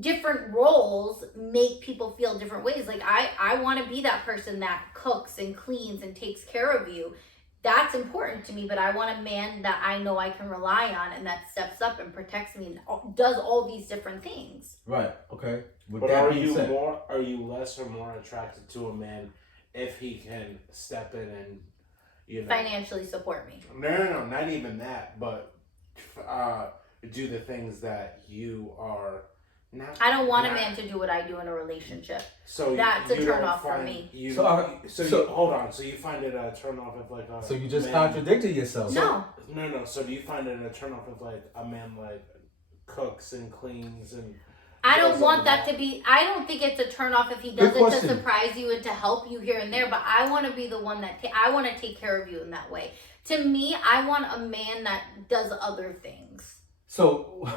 different roles make people feel different ways. Like, I want to be that person that cooks and cleans and takes care of you. That's important to me, but I want a man that I know I can rely on and that steps up and protects me and does all these different things. Right. Okay. With But that are being you said, are you less or more attracted to a man if he can step in and Financially support me. No, not even that, but do the things that you are not. I don't want a not- man to do what I do in a relationship. So That's a you turn don't off for find- me. Hold on. So you find it a turn off if like a so you just man- contradicted yourself. No. No. So do you find it a turn off if like a man like cooks and cleans and? I don't does want all that to be, I don't think it's a turn off if he does Good it to question. surprise you and to help you here and there, but I want to be the one that, I want to take care of you in that way. To me, I want a man that does other things. So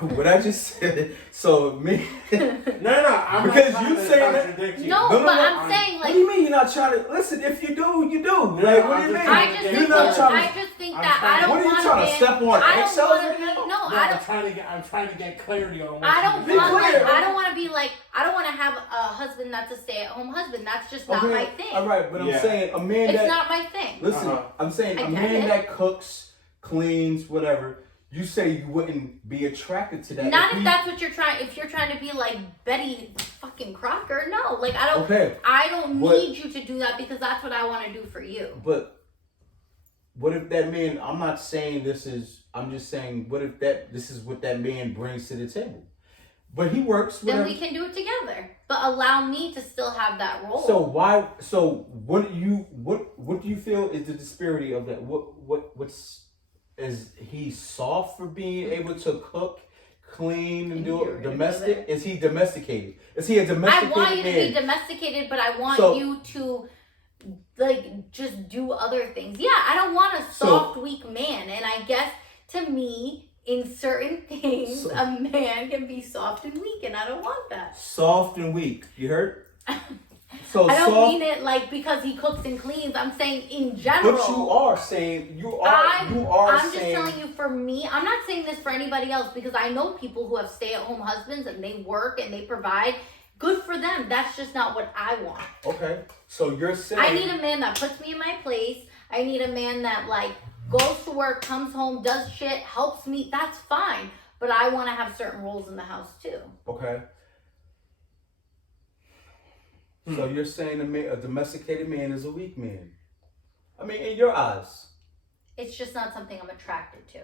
what I just said. So me. No, I'm Because not you trying to saying that- contradict you. No, No, but no, I'm saying, What like, do you mean you're not trying to listen? If you do, you do. No, Like, what do I'm you just mean? I trying just to think, get- You're not trying I to. just think I'm that trying- I don't What are you want trying a to man, step on I don't eggshells want to right be, now? no, No, I I'm don't. trying to get clarity on what I you don't Be want clear. like, I don't want to be like, I don't want to have a husband that's a stay-at-home husband. That's just not my thing. All right, but I'm Yeah. saying a man It's that not my thing. listen. Uh-huh. I'm saying I a get man it. that cooks, cleans, whatever. you say you wouldn't be attracted to that. Not if that's what you're trying. If you're trying to be like Betty fucking Crocker, no. Like I don't. Okay. I don't need you to do that because that's what I want to do for you. But what if that man? I'm not saying this is. I'm just saying, what if this is what that man brings to the table? But he works. Then we can do it together. But allow me to still have that role. So why? So what do you feel is the disparity of that? What's is he soft for being able to cook, clean, and do domestic? Is he domesticated? Is he a domesticated man? I want you to be domesticated, but I want you to like just do other things. Yeah, I don't want a soft, weak man. And I guess to me, in certain things, a man can be soft and weak, and I don't want that. Soft and weak. You heard? So I don't mean it like because he cooks and cleans. I'm saying in general. But you are saying I'm just telling you. For me, I'm not saying this for anybody else because I know people who have stay-at-home husbands and they work and they provide. Good for them. That's just not what I want. Okay, so you're saying I need a man that puts me in my place. I need a man that like goes to work, comes home, does shit, helps me. That's fine. But I want to have certain roles in the house too. Okay. So you're saying a domesticated man is a weak man. I mean, in your eyes. It's just not something I'm attracted to.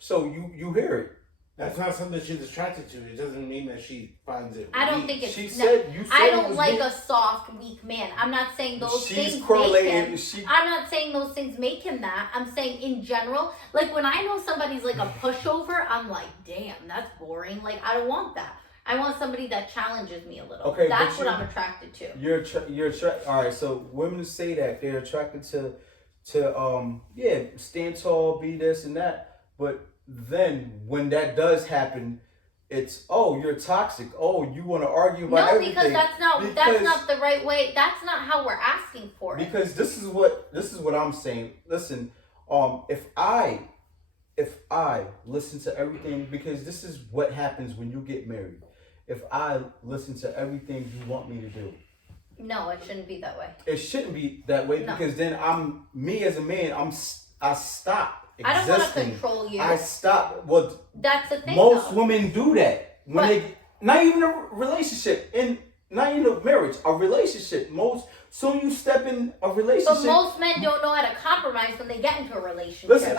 So you hear it. That's not something she's attracted to. It doesn't mean that she finds it weak. I don't think it's... You said I don't like a soft, weak man. I'm not saying those things make him... I'm not saying those things make him that. I'm saying in general, like when I know somebody's like a pushover, I'm like, damn, that's boring. Like, I don't want that. I want somebody that challenges me a little. Okay, that's what I'm attracted to. You're attracted. All right, so women say that they're attracted to stand tall, be this and that. But then when that does happen, it's you're toxic. Oh, you want to argue about everything. No, because that's not the right way. That's not how we're asking for it. Because this is what I'm saying. Listen, if I listen to everything, because this is what happens when you get married. If I listen to everything you want me to do. No, it shouldn't be that way. It shouldn't be that way because then as a man, I stop existing. I don't want to control you. I stop. Well, that's the thing. Most women do that when they not even a relationship and not even a marriage, a relationship. Soon you step in a relationship. But most men don't know how to compromise when they get into a relationship. Listen,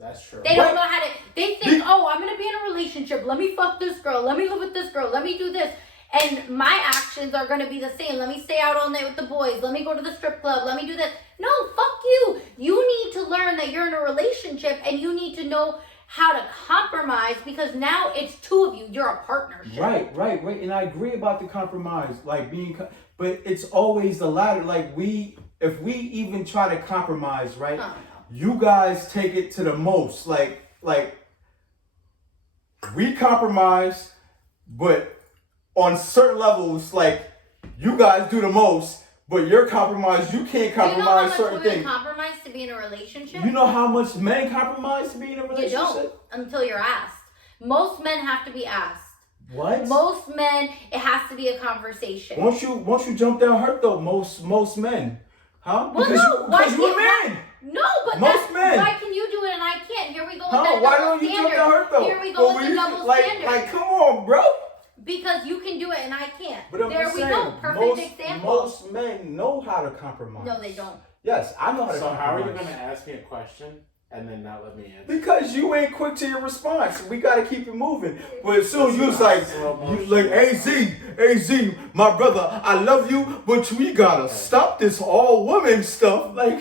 That's true. They don't know how to. They think, I'm going to be in a relationship. Let me fuck this girl. Let me live with this girl. Let me do this. And my actions are going to be the same. Let me stay out all night with the boys. Let me go to the strip club. Let me do this. No, fuck you. You need to learn that you're in a relationship and you need to know how to compromise because now it's two of you. You're a partnership. Right. And I agree about the compromise, like but it's always the latter. Like if we even try to compromise, right? You guys take it to the most. Like we compromise, but on certain levels, like you guys do the most, but you're compromised. You can't compromise certain things. You know how much women compromise to be in a relationship? You know how much men compromise to be in a relationship? You don't until you're asked. Most men have to be asked. What? Most men, it has to be a conversation. Once you jump down hurt though, most men, huh? Well, because you're a man. No, but most men. Why can you do it and I can't? Here we go with that double Why don't you jump down hurt though? Here we go with the double standard. Like, come on, bro. Because you can do it and I can't. But there we go. Perfect example. Most men know how to compromise. No, they don't. Yes, I know how to compromise. So how are you going to ask me a question and then not let me answer? Because you ain't quick to your response. We got to keep it moving. But as soon as you was like, AZ, my brother, I love you, but we got to stop this all women stuff. Like,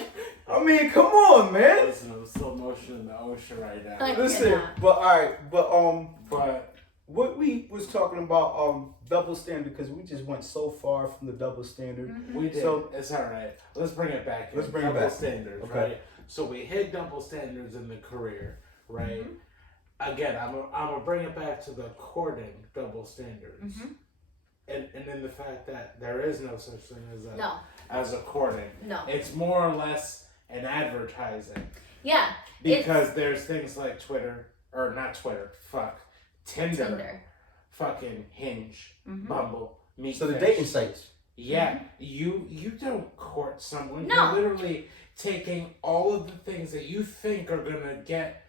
I mean, come on, man. Listen, I'm slow motion in the ocean right now. Listen, but all right, but what we was talking about double standard, because we just went so far from the double standard. Mm-hmm. We did. So it's all right. Let's bring it back. Let's bring double it back. Standards, okay. Right? So we hit double standards in the career, right? Mm-hmm. Again, I'm gonna bring it back to the courting double standards, and then the fact that there is no such thing as a courting. No, it's more or less an advertising. Yeah, because there's things like Tinder, fucking Hinge, Bumble, Meet. So the dating sites. Yeah, you don't court someone. No. You're literally taking all of the things that you think are gonna get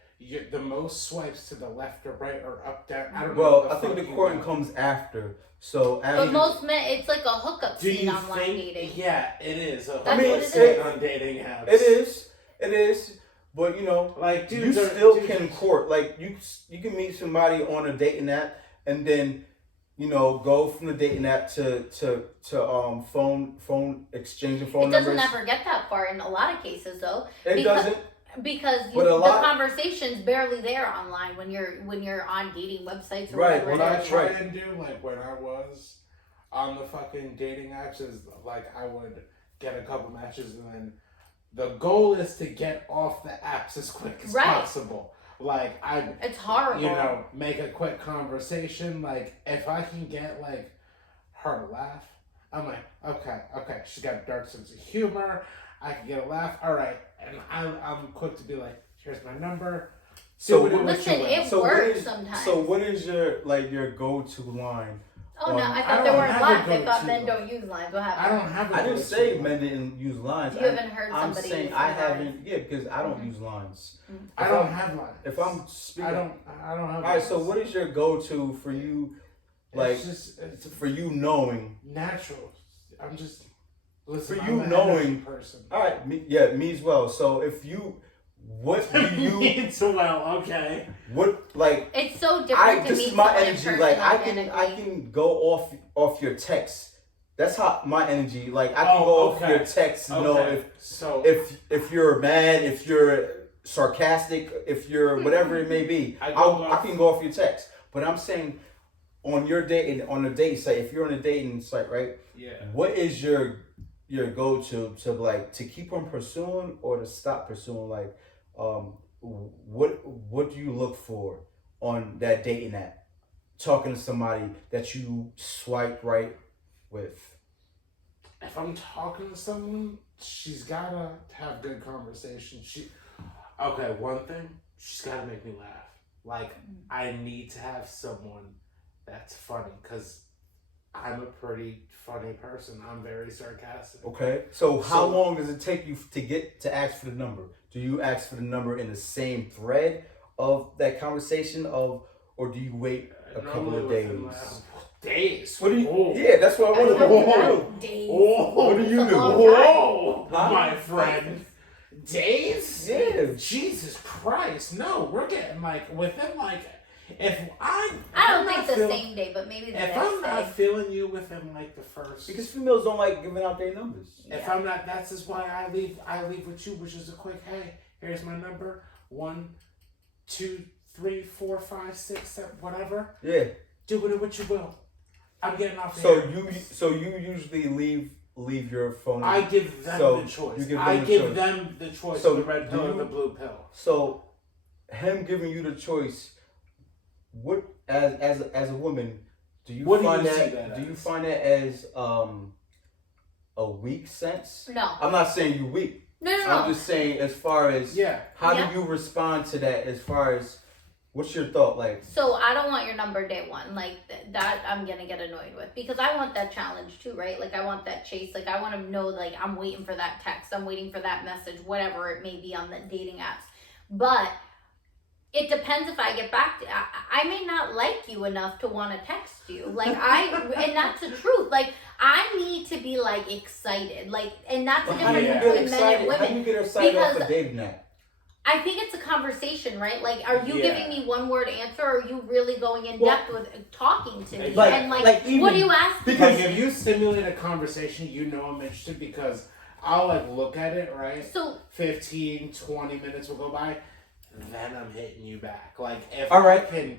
the most swipes to the left or right or up, down. I don't know. Well, I think the courting comes after. So after. But most men, it's like a hookup Do scene you online think? dating. Yeah, it is. A That's hookup what it scene is. on dating apps. It is. But you know, Like, dude, you still can court. Like you can meet somebody on a dating app and then, you know, go from the dating app to phone exchanging phone numbers. It doesn't ever get that far in a lot of cases, though. It doesn't. Because the conversation's barely there online when you're on dating websites or right. whatever. What I try and do, like when I was on the fucking dating apps, is like I would get a couple matches and then the goal is to get off the apps as quick as possible. Like it's horrible. You know, make a quick conversation. Like if I can get like her to laugh, I'm like, okay, she's got a dark sense of humor. I can get a laugh. All right, and I'm quick to be like, here's my number. So listen, it works sometimes. So what is your go-to line? Oh no, I thought there weren't lines. I thought men don't use lines. What happened? I don't have. I didn't say men didn't use lines. You haven't heard somebody. I'm saying I haven't. Yeah, because I don't use lines. I don't have lines. If I'm speaking, I don't have. All right. So what is your go-to for you? Like it's for you knowing natural. I'm just. Listen, for you I'm knowing person. All right, me as well. So if you, what do you? Me so well, okay. What like? It's so different. This is my energy. Like I can go off your text. That's how my energy. Like I can go off your text. You know if you're mad, if you're sarcastic, if you're whatever it may be, I can go off your text. But I'm saying on your date on a dating site, if you're on a dating site, right? Yeah. What is your go-to to like to keep on pursuing or to stop pursuing? Like what do you look for on that dating app, talking to somebody that you swipe right with? If I'm talking to someone, she's gotta have good conversation. One thing, she's gotta make me laugh. Like I need to have someone that's funny because I'm a pretty funny person. I'm very sarcastic. Okay. So how long does it take you to ask for the number? Do you ask for the number in the same thread of that conversation or do you wait a couple of days? Days? What do you? Yeah, that's what I want to know. Days. What do you do? Whoa, my friend. Days? Yeah. Jesus Christ. No, we're getting like within like. I don't think the same day, but maybe the next day. If I'm not feeling you within like the first, because females don't like giving out their numbers. Yeah. If I'm not, that's just why I leave with you, which is a quick, hey, here's my number, 1, 2, 3, 4, 5, 6, 7, whatever. Yeah. Do with it what you will. I'm getting off. So you usually leave your phone. I give them the choice. Give them the choice. So the red pill or the blue pill. So him giving you the choice. What as a woman do you find as a weak sense? No, I'm not saying you weak. No. I'm just saying as far as how do you respond to that? As far as what's your thought like? So I don't want your number day one like that. I'm gonna get annoyed with because I want that challenge too, right? Like I want that chase. Like I want to know like I'm waiting for that text. I'm waiting for that message, whatever it may be on the dating apps, but. It depends if I get back to I may not like you enough to want to text you. Like and that's the truth. Like I need to be like excited. Like and that's the difference between men and women. How do you get excited off a dating app? I think it's a conversation, right? Like are you giving me one word answer or are you really going in depth with talking to me? Like, and like even, what do you ask? Because if you stimulate a conversation, you know I'm interested because I'll like look at it, right? So 15, 20 minutes will go by. Then I'm hitting you back. Like if I can.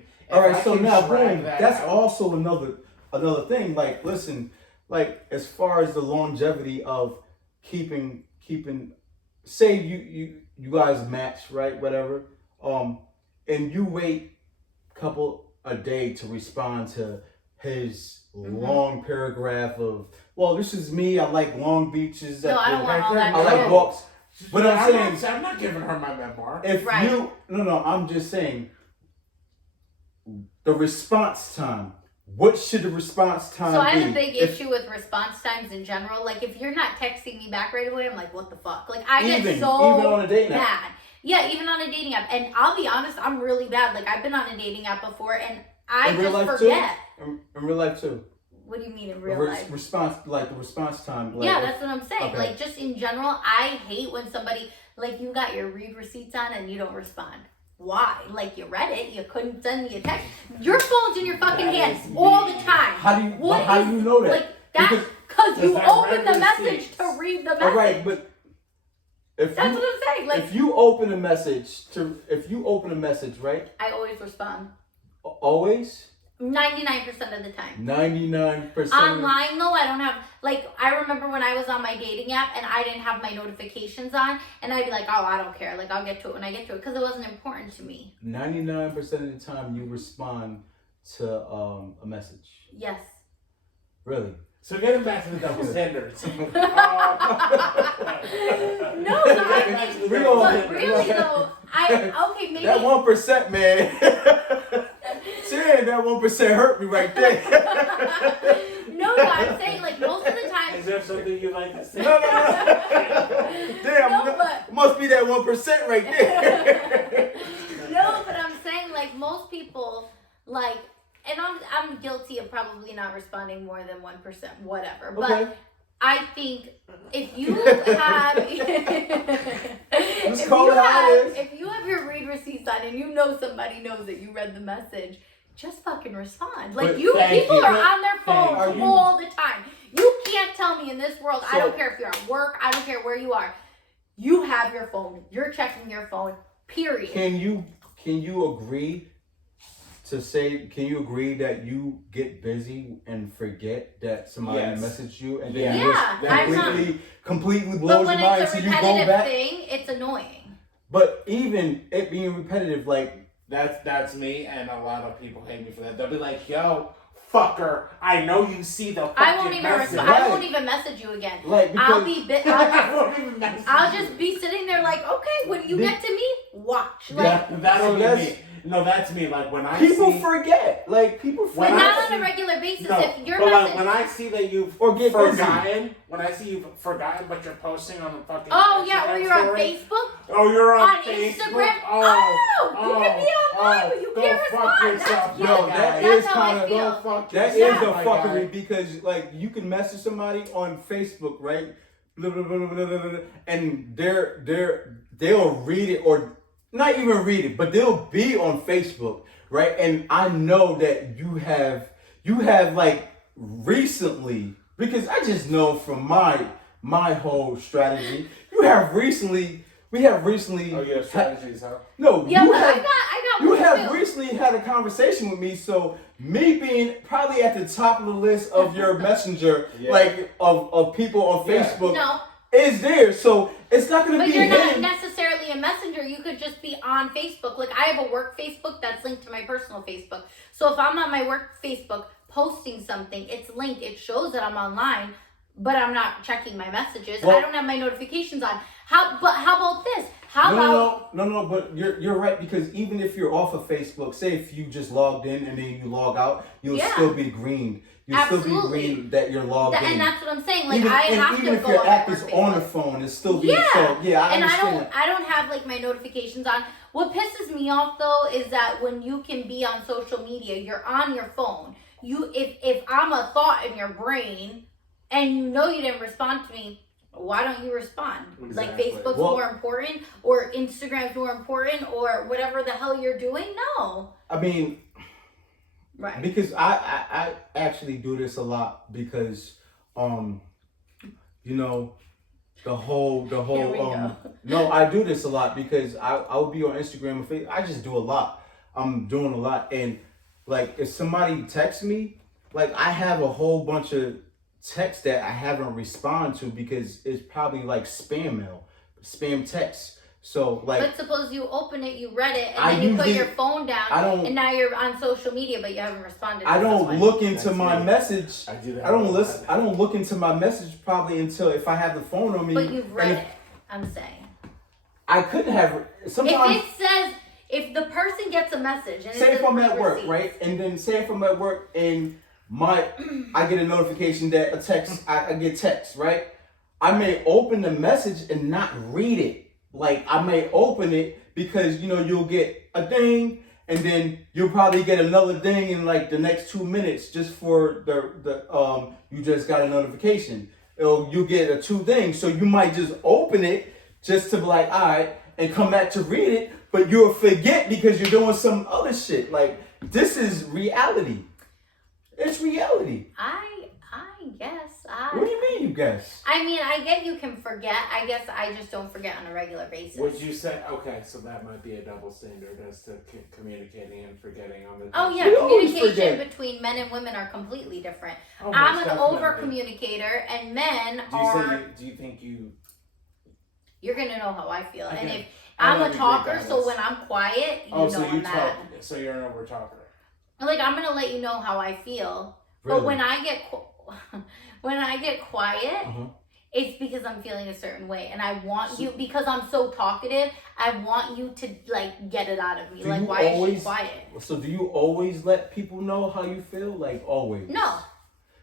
So now, boom. That's also another thing. Like, listen. Like, as far as the longevity of keeping. Say you guys match, right? Whatever. And you wait a day to respond to his long paragraph of. Well, this is me. I like long beaches. No, I don't want all that. I like walks. But I'm not giving her my memoir. I'm just saying the response time. What should the response time be? So I have a big issue with response times in general. Like if you're not texting me back right away, I'm like, what the fuck? Like I get so even on a date mad Yeah, even on a dating app. And I'll be honest, I'm really bad. Like, I've been on a dating app before, and I In real just life forget. too? In real life too. What do you mean in real life? Response, like the response time. Like, yeah, that's what I'm saying. Okay. Like, just in general, I hate when somebody, like, you got your read receipts on and you don't respond. Why? Like, you read it, you couldn't send me a text. Your phone's in your fucking hands all the time. How do you know that? Like, that's because you open the message to read the message. All right, but that's what I'm saying. Like, if you open a message, right? I always respond. Always? 99% of the time. 99%. Online though, I don't have, like, I remember when I was on my dating app and I didn't have my notifications on, and I'd be like, oh, I don't care, like, I'll get to it when I get to it, because it wasn't important to me. 99% of the time you respond to a message. Yes. Really? So getting back to the double standards. No, but I mean, but really though, okay, maybe. That 1%, man. Saying that 1% hurt me right there. No, but I'm saying, like, most of the time. Is there something you like to say? No. Damn, No, but must be that 1% right there. No, but I'm saying, like, most people, like, and I'm guilty of probably not responding more than 1%, whatever. But Okay. I think if you have, if you have your read receipts on and you know somebody knows that you read the message, just fucking respond. Like, people are on their phones all the time. You can't tell me in this world, I don't care if you're at work, I don't care where you are. You have your phone. You're checking your phone, period. Can you agree to say, can you agree that you get busy and forget that somebody messaged you and then it completely blows your mind so you go back? Thing, it's annoying. But even it being repetitive, like, that's me, and a lot of people hate me for that. They'll be like, yo, fucker, I know you see the fucking I won't even message. I won't even message you again. Like, I'll just be sitting there like, okay, when you get to me, watch. Like, that'll be me. No, that's me. Like, when I people forget. Like, people forget. But not on a regular basis. No, if you're but like, when I see that you've forgotten, when I see you've forgotten, but you're posting on the fucking or you're on story. Facebook. Oh, you're on Facebook? Instagram. Oh, you can be online, but you can't respond. Fuck yourself. That's how I feel. That is a fuckery because, like, you can message somebody on Facebook, right? Blah, blah, blah, blah, blah, blah, and they'll read it, or not even read it, but they'll be on Facebook, right? And I know that you have like recently, because I just know from my whole strategy, we have recently. Oh, your strategies, huh? No, yeah, you but have. I got You one have too. recently had a conversation with me, so me being probably at the top of the list of your messenger, like of people on Facebook, is there. So it's not going to be But you're not hidden. necessarily a messenger. You could just be on Facebook. Like, I have a work Facebook that's linked to my personal Facebook. So if I'm on my work Facebook posting something, it's linked. It shows that I'm online, but I'm not checking my messages. Well, I don't have my notifications on. How about this? No, but you're right, because even if you're off of Facebook, say if you just logged in and then you log out, you'll still be greened. You'll still be greened that you're logged in. And that's what I'm saying. Like, even, I have even to if go your app on is on the phone, it's still being I and understand. I don't have like my notifications on. What pisses me off though is that when you can be on social media, you're on your phone. If I'm a thought in your brain and you know you didn't respond to me, why don't you respond? Exactly. Like, Facebook's more important, or Instagram's more important, or whatever the hell you're doing? No. I mean, right? Because I actually do this a lot because, you know, the whole no, I do this a lot because I'll be on Instagram and Facebook. I just do a lot. I'm doing a lot, and like if somebody texts me, like I have a whole bunch of text that I haven't responded to because it's probably like spam text. So like, but suppose you open it, you read it, and then you put your phone down, and now you're on social media, but you haven't responded. I don't look into my message. I do that. I don't look into my message probably until if I have the phone on me. But you've read it. I'm saying. I couldn't have. Sometimes if it says, if the person gets a message, and say if I'm at work, right, and then say if I'm at work and I get a notification that a text, I get text, right? I may open the message and not read it like I may open it because you'll get a ding, and then you'll probably get another ding in like the next 2 minutes just for the you just got a notification. You get a 2 ding, so you might just open it just to be like, all right, and come back to read it, but you'll forget because you're doing some other shit. Like, this is reality. It's reality. I guess. What do you mean, you guess? I mean, I get you can forget. I guess I just don't forget on a regular basis. Would you say, okay, so that might be a double standard as to communicating and forgetting on the... Oh yeah, We always communication forget. between men and women are completely different. Oh, I'm most an definitely. over communicator, and men Do you think you... You're gonna know how I feel, and Okay. if I I'm know a you're talker, great at so this. when I'm quiet, you Oh, know so you I'm talk... mad. So you're an over talker. Like, I'm gonna let you know how I feel, Really? but when I get when I get quiet, Uh-huh. it's because I'm feeling a certain way, and I want you, because I'm so talkative, I want you to like get it out of me. Do Like, you why is she always- quiet? So do you always let people know how you feel? Like, always? No.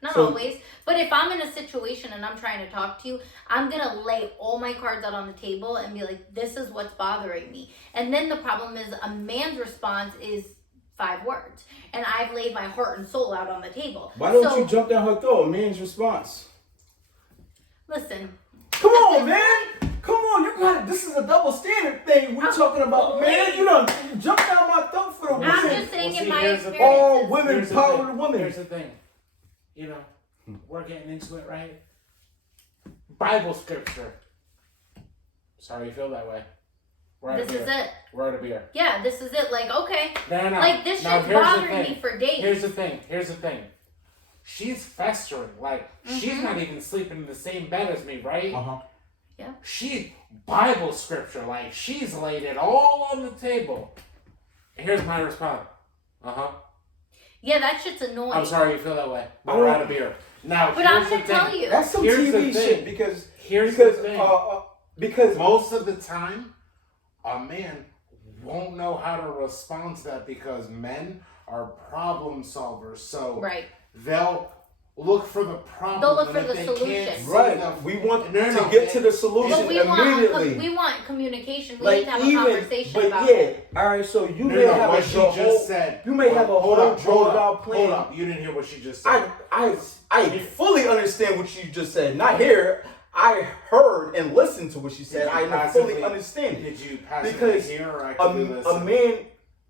Not So- always, but if I'm in a situation and I'm trying to talk to you, I'm gonna lay all my cards out on the table and be like, this is what's bothering me. And then the problem is a man's response is 5 words, and I've laid my heart and soul out on the table. Why don't So, you jump down her throat? A man's response. Listen, Come on, man. Come on, you got it. This is a double standard thing. We're talking about, man. You done jump down my throat for the women. I'm just saying Well, in see, my here's the- experience. All women Here's the power thing. the women. Here's the thing. You know, we're getting into it, right? Bible scripture. Sorry you feel that way. We're out of This beer. is it. We're out of beer. Yeah, this is it. Like, okay, No. like this Now, shit's here's the bothering thing. me for days. Here's the thing. She's festering. Like, she's not even sleeping in the same bed as me, right? Uh-huh. She Bible scripture, like she's laid it all on the table. Here's my response. Yeah, that shit's annoying. I'm sorry you feel that way, but we're out of beer. Now, But I'm here's gonna the thing. tell you. That's some Here's the TV thing. shit because Here's because the thing. because Most of the time, a man won't know how to respond to that because men are problem solvers. So Right. they'll look for the problem. They'll look and for if the they solution. can't see right, the- we want No, to get to the solution But we immediately. want communication. We Like, need to have even, a conversation but about yeah, it. all right. So you No, may no, have what a she whole, just said. you may have a Hold whole up, drawn out plan. Hold up, you didn't hear what she just said. I fully understand what you just said. Not here. I heard and listened to what she said. Did you I fully passively- understand it. Did you passively Because hear or actively A listen? man,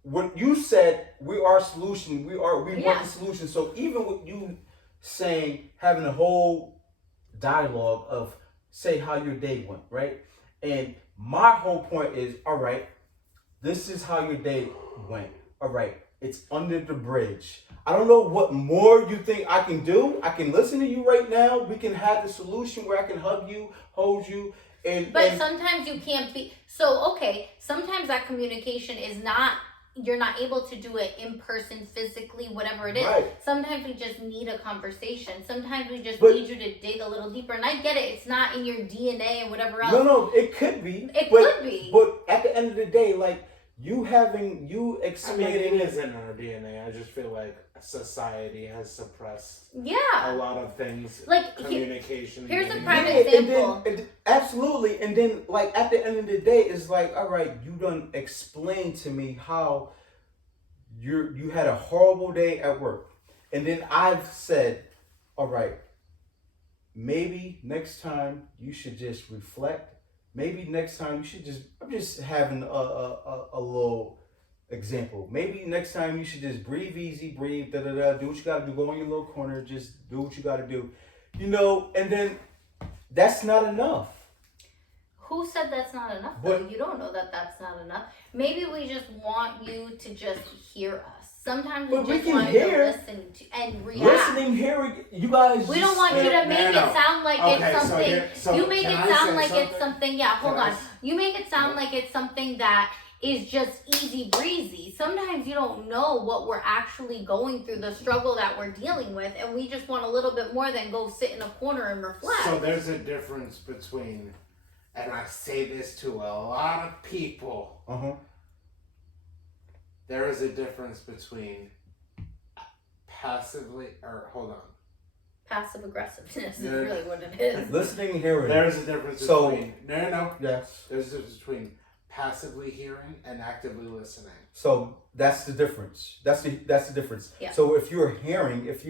what you said, we are solution. We want Yeah. the solution. So even with you saying, having a whole dialogue of say how your day went, right? And my whole point is, all right, this is how your day went. All right, it's under the bridge. I don't know what more you think I can do. I can listen to you right now. We can have the solution where I can hug you, hold you, But sometimes you can't be so okay. Sometimes that communication is not. You're not able to do it in person, physically, whatever it is. Right. Sometimes we just need a conversation. Sometimes we just But- need you to dig a little deeper. And I get it. It's not in your DNA and whatever else. No, it could be. It but, could be. But at the end of the day, like you I mean, it explaining is in our DNA. I just feel like society has suppressed a Yeah. lot of things. Like, communication. here's a and- prime Yeah, example. and then, absolutely, and then like at the end of the day, it's like, all right, you done explain to me how you had a horrible day at work, and then I've said, all right, maybe next time you should just reflect. Maybe next time you should just. I'm just having a little example. Maybe next time you should just breathe easy, breathe, do what you gotta do, go in your little corner, just do what you gotta do. And then that's not enough. Who said that's not enough? But- Though? You don't know that that's not enough. Maybe we just want you to just hear us. Sometimes we But we just can want you to hear- listen to, and react. Listening, hearing, you guys. We don't want you to make No. it sound like Okay, it's so something. here- so you make can it I sound say like it's something? something. Yeah, hold Can I on. s- You make it sound like it's something that is just easy breezy. Sometimes you don't know what we're actually going through, the struggle that we're dealing with, and we just want a little bit more than go sit in a corner and reflect. So there's a difference between, and I say this to a lot of people, there is a difference between passively, or hold on. Passive aggressiveness is really what it is. Listening and hearing. There's a difference So, between no. Yes. There's a difference between passively hearing and actively listening. So that's the difference. That's the difference. Yeah. So if you're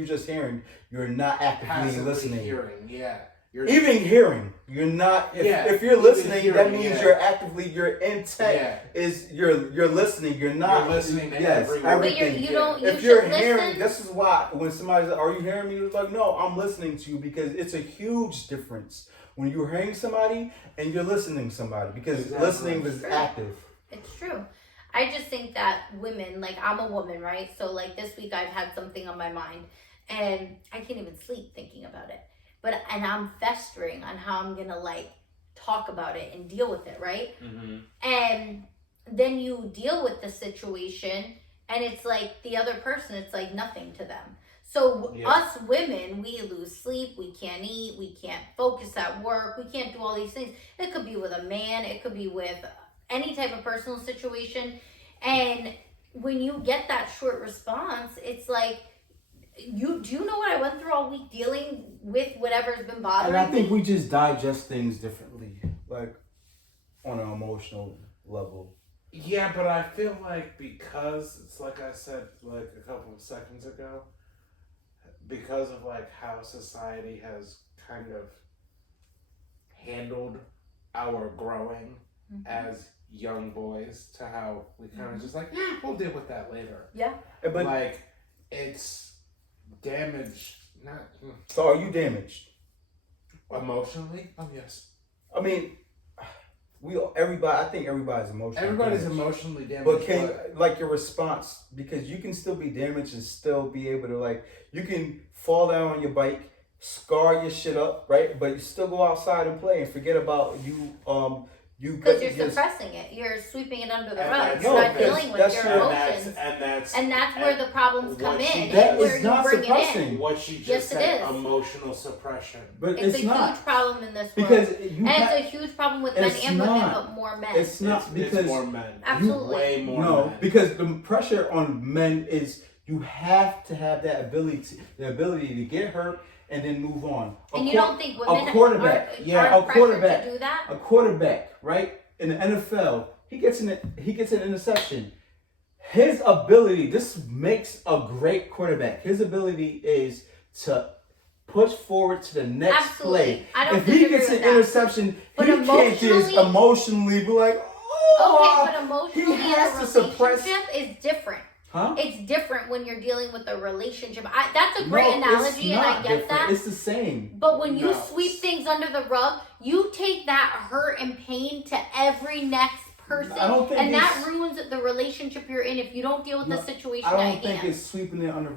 just hearing, you're not actively Passively listening. hearing, yeah. Even hearing, you're not. If you're even listening, hearing, that means your intent is you're listening. You're not listening to everything. But you don't. If You you're should hearing, listen. this is why when somebody's like, "Are you hearing me?" It's like, "No, I'm listening to you," because it's a huge difference when you're hearing somebody and you're listening to somebody, because listening is active. It's true. I just think that women, like I'm a woman, right? So like this week I've had something on my mind and I can't even sleep thinking about it. And I'm festering on how I'm gonna like talk about it and deal with it, right? Mm-hmm. And then you deal with the situation and it's like the other person, it's like nothing to them. So us women, we lose sleep, we can't eat, we can't focus at work, we can't do all these things. It could be with a man, it could be with any type of personal situation. And when you get that short response, it's like, do you know what I went through all week dealing with whatever's been bothering me? And I think we just digest things differently, like on an emotional level. Yeah, but I feel like because it's like I said like a couple of seconds ago, because of like how society has kind of handled our growing as young boys to how we kind of just like, we'll deal with that later. Yeah. But like, it's damaged, not so are you damaged emotionally? Oh yes. I mean, I think everybody's emotionally. Everybody's damaged. emotionally damaged. But like your response, because you can still be damaged and still be able to like, you can fall down on your bike, scar your shit up, right? But you still go outside and play and forget about you. Because you're suppressing it. You're sweeping it under the rug. No, You're not dealing with your emotions. And that's where the problems come in. That where is not bring suppressing. it in. What she just Yes, it said, is. emotional suppression. But It's a not. huge problem in this world. Because and it's a huge problem with men it's and women, not. but more men. It's not because it's more men. Absolutely. Way more no, men. because the pressure on men is you have to have that ability to get hurt and then move on. And you don't think women a quarterback, are pressured to do that? A quarterback, right? In the NFL, he gets an interception. His ability, this makes a great quarterback. His ability is to push forward to the next play. I don't if he gets an interception, he can't just emotionally be like, oh, okay, but emotionally he has in a to suppress. relationship is different. Huh? It's different when you're dealing with a relationship. That's a great analogy, and I get different. that. It's the same. But when you sweep things under the rug, you take that hurt and pain to every next person, and that ruins the relationship you're in if you don't deal with the situation at hand. I don't think it's sweeping it under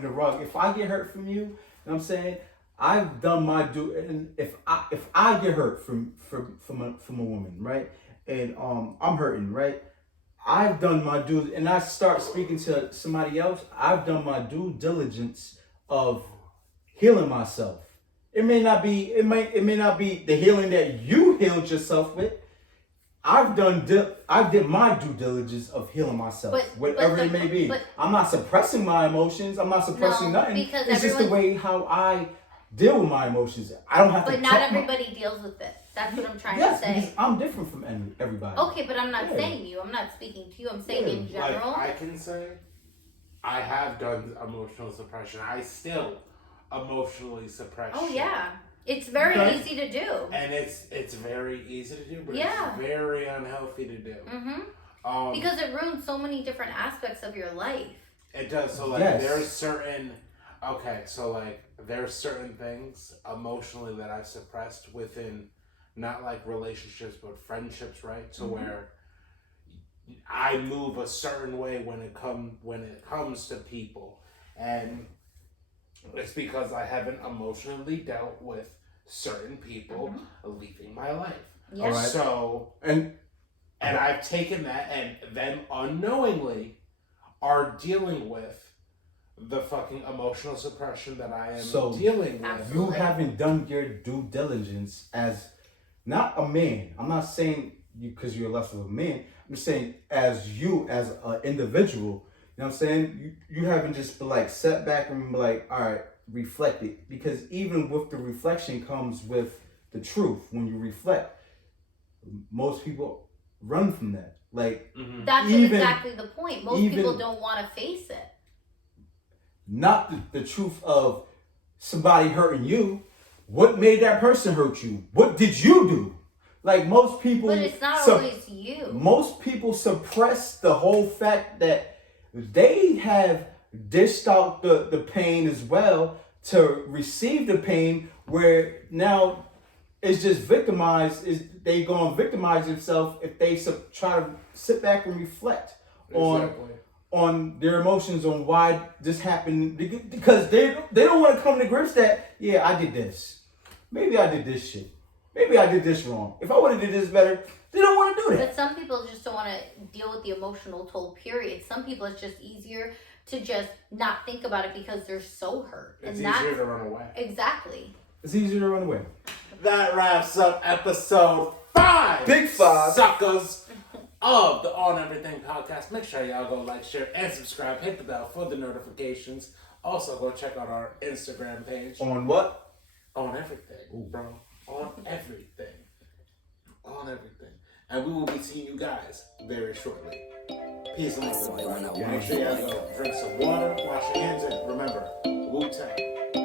the rug. If I get hurt from you, you know what I'm saying? I've done my due, and if I get hurt from a woman, right, and I'm hurting, right. I've done my due, and I start speaking to somebody else. I've done my due diligence of healing myself. It may not be the healing that you healed yourself with. I did my due diligence of healing myself, whatever it may be. I'm not suppressing my emotions. I'm not suppressing nothing. It's just the way how I deal with my emotions. I don't have to. But not everybody deals with it. That's what I'm trying to say. Because I'm different from everybody. Okay, but I'm not saying you. I'm not speaking to you. I'm saying in general. Like I can say, I have done emotional suppression. I still emotionally suppress. Oh shit. Yeah, it's very easy to do. And it's very easy to do, but it's very unhealthy to do. Mm-hmm. Because it ruins so many different aspects of your life. It does. So like there's certain. Okay, so like there's certain things emotionally that I've suppressed within. Not like relationships, but friendships, right? To where I move a certain way when it comes to people, and it's because I haven't emotionally dealt with certain people leaving my life. Yeah. Right. So and I've taken that, and them unknowingly are dealing with the fucking emotional suppression that I am dealing with. Absolutely. You haven't done your due diligence as. Not a man. I'm not saying you because you're less of a man. I'm saying as an individual. You know what I'm saying? You haven't just been like set back and be like, all right, reflect it, because even with the reflection comes with the truth. When you reflect, most people run from that. Like, that's exactly the point. Most people don't want to face it. Not the truth of somebody hurting you. What made that person hurt you? What did you do? Like, most people... But it's not always you. Most people suppress the whole fact that they have dished out the pain as well to receive the pain, where now it's just victimized. They go and victimize themselves if they try to sit back and reflect on their emotions, on why this happened, because they don't want to come to grips that, yeah, I did this. Maybe I did this shit. Maybe I did this wrong. If I would have did this better, they don't want to do that. But some people just don't want to deal with the emotional toll, period. Some people, it's just easier to just not think about it because they're so hurt. It's easier to run away. Exactly. It's easier to run away. That wraps up episode 5. Big 5. Suckers of the On Everything podcast. Make sure y'all go like, share, and subscribe. Hit the bell for the notifications. Also, go check out our Instagram page. On what? On everything, bro. On everything. On everything. And we will be seeing you guys very shortly. Peace and love. Make sure y'all go drink some water, wash your hands, and remember, Wu-Tang.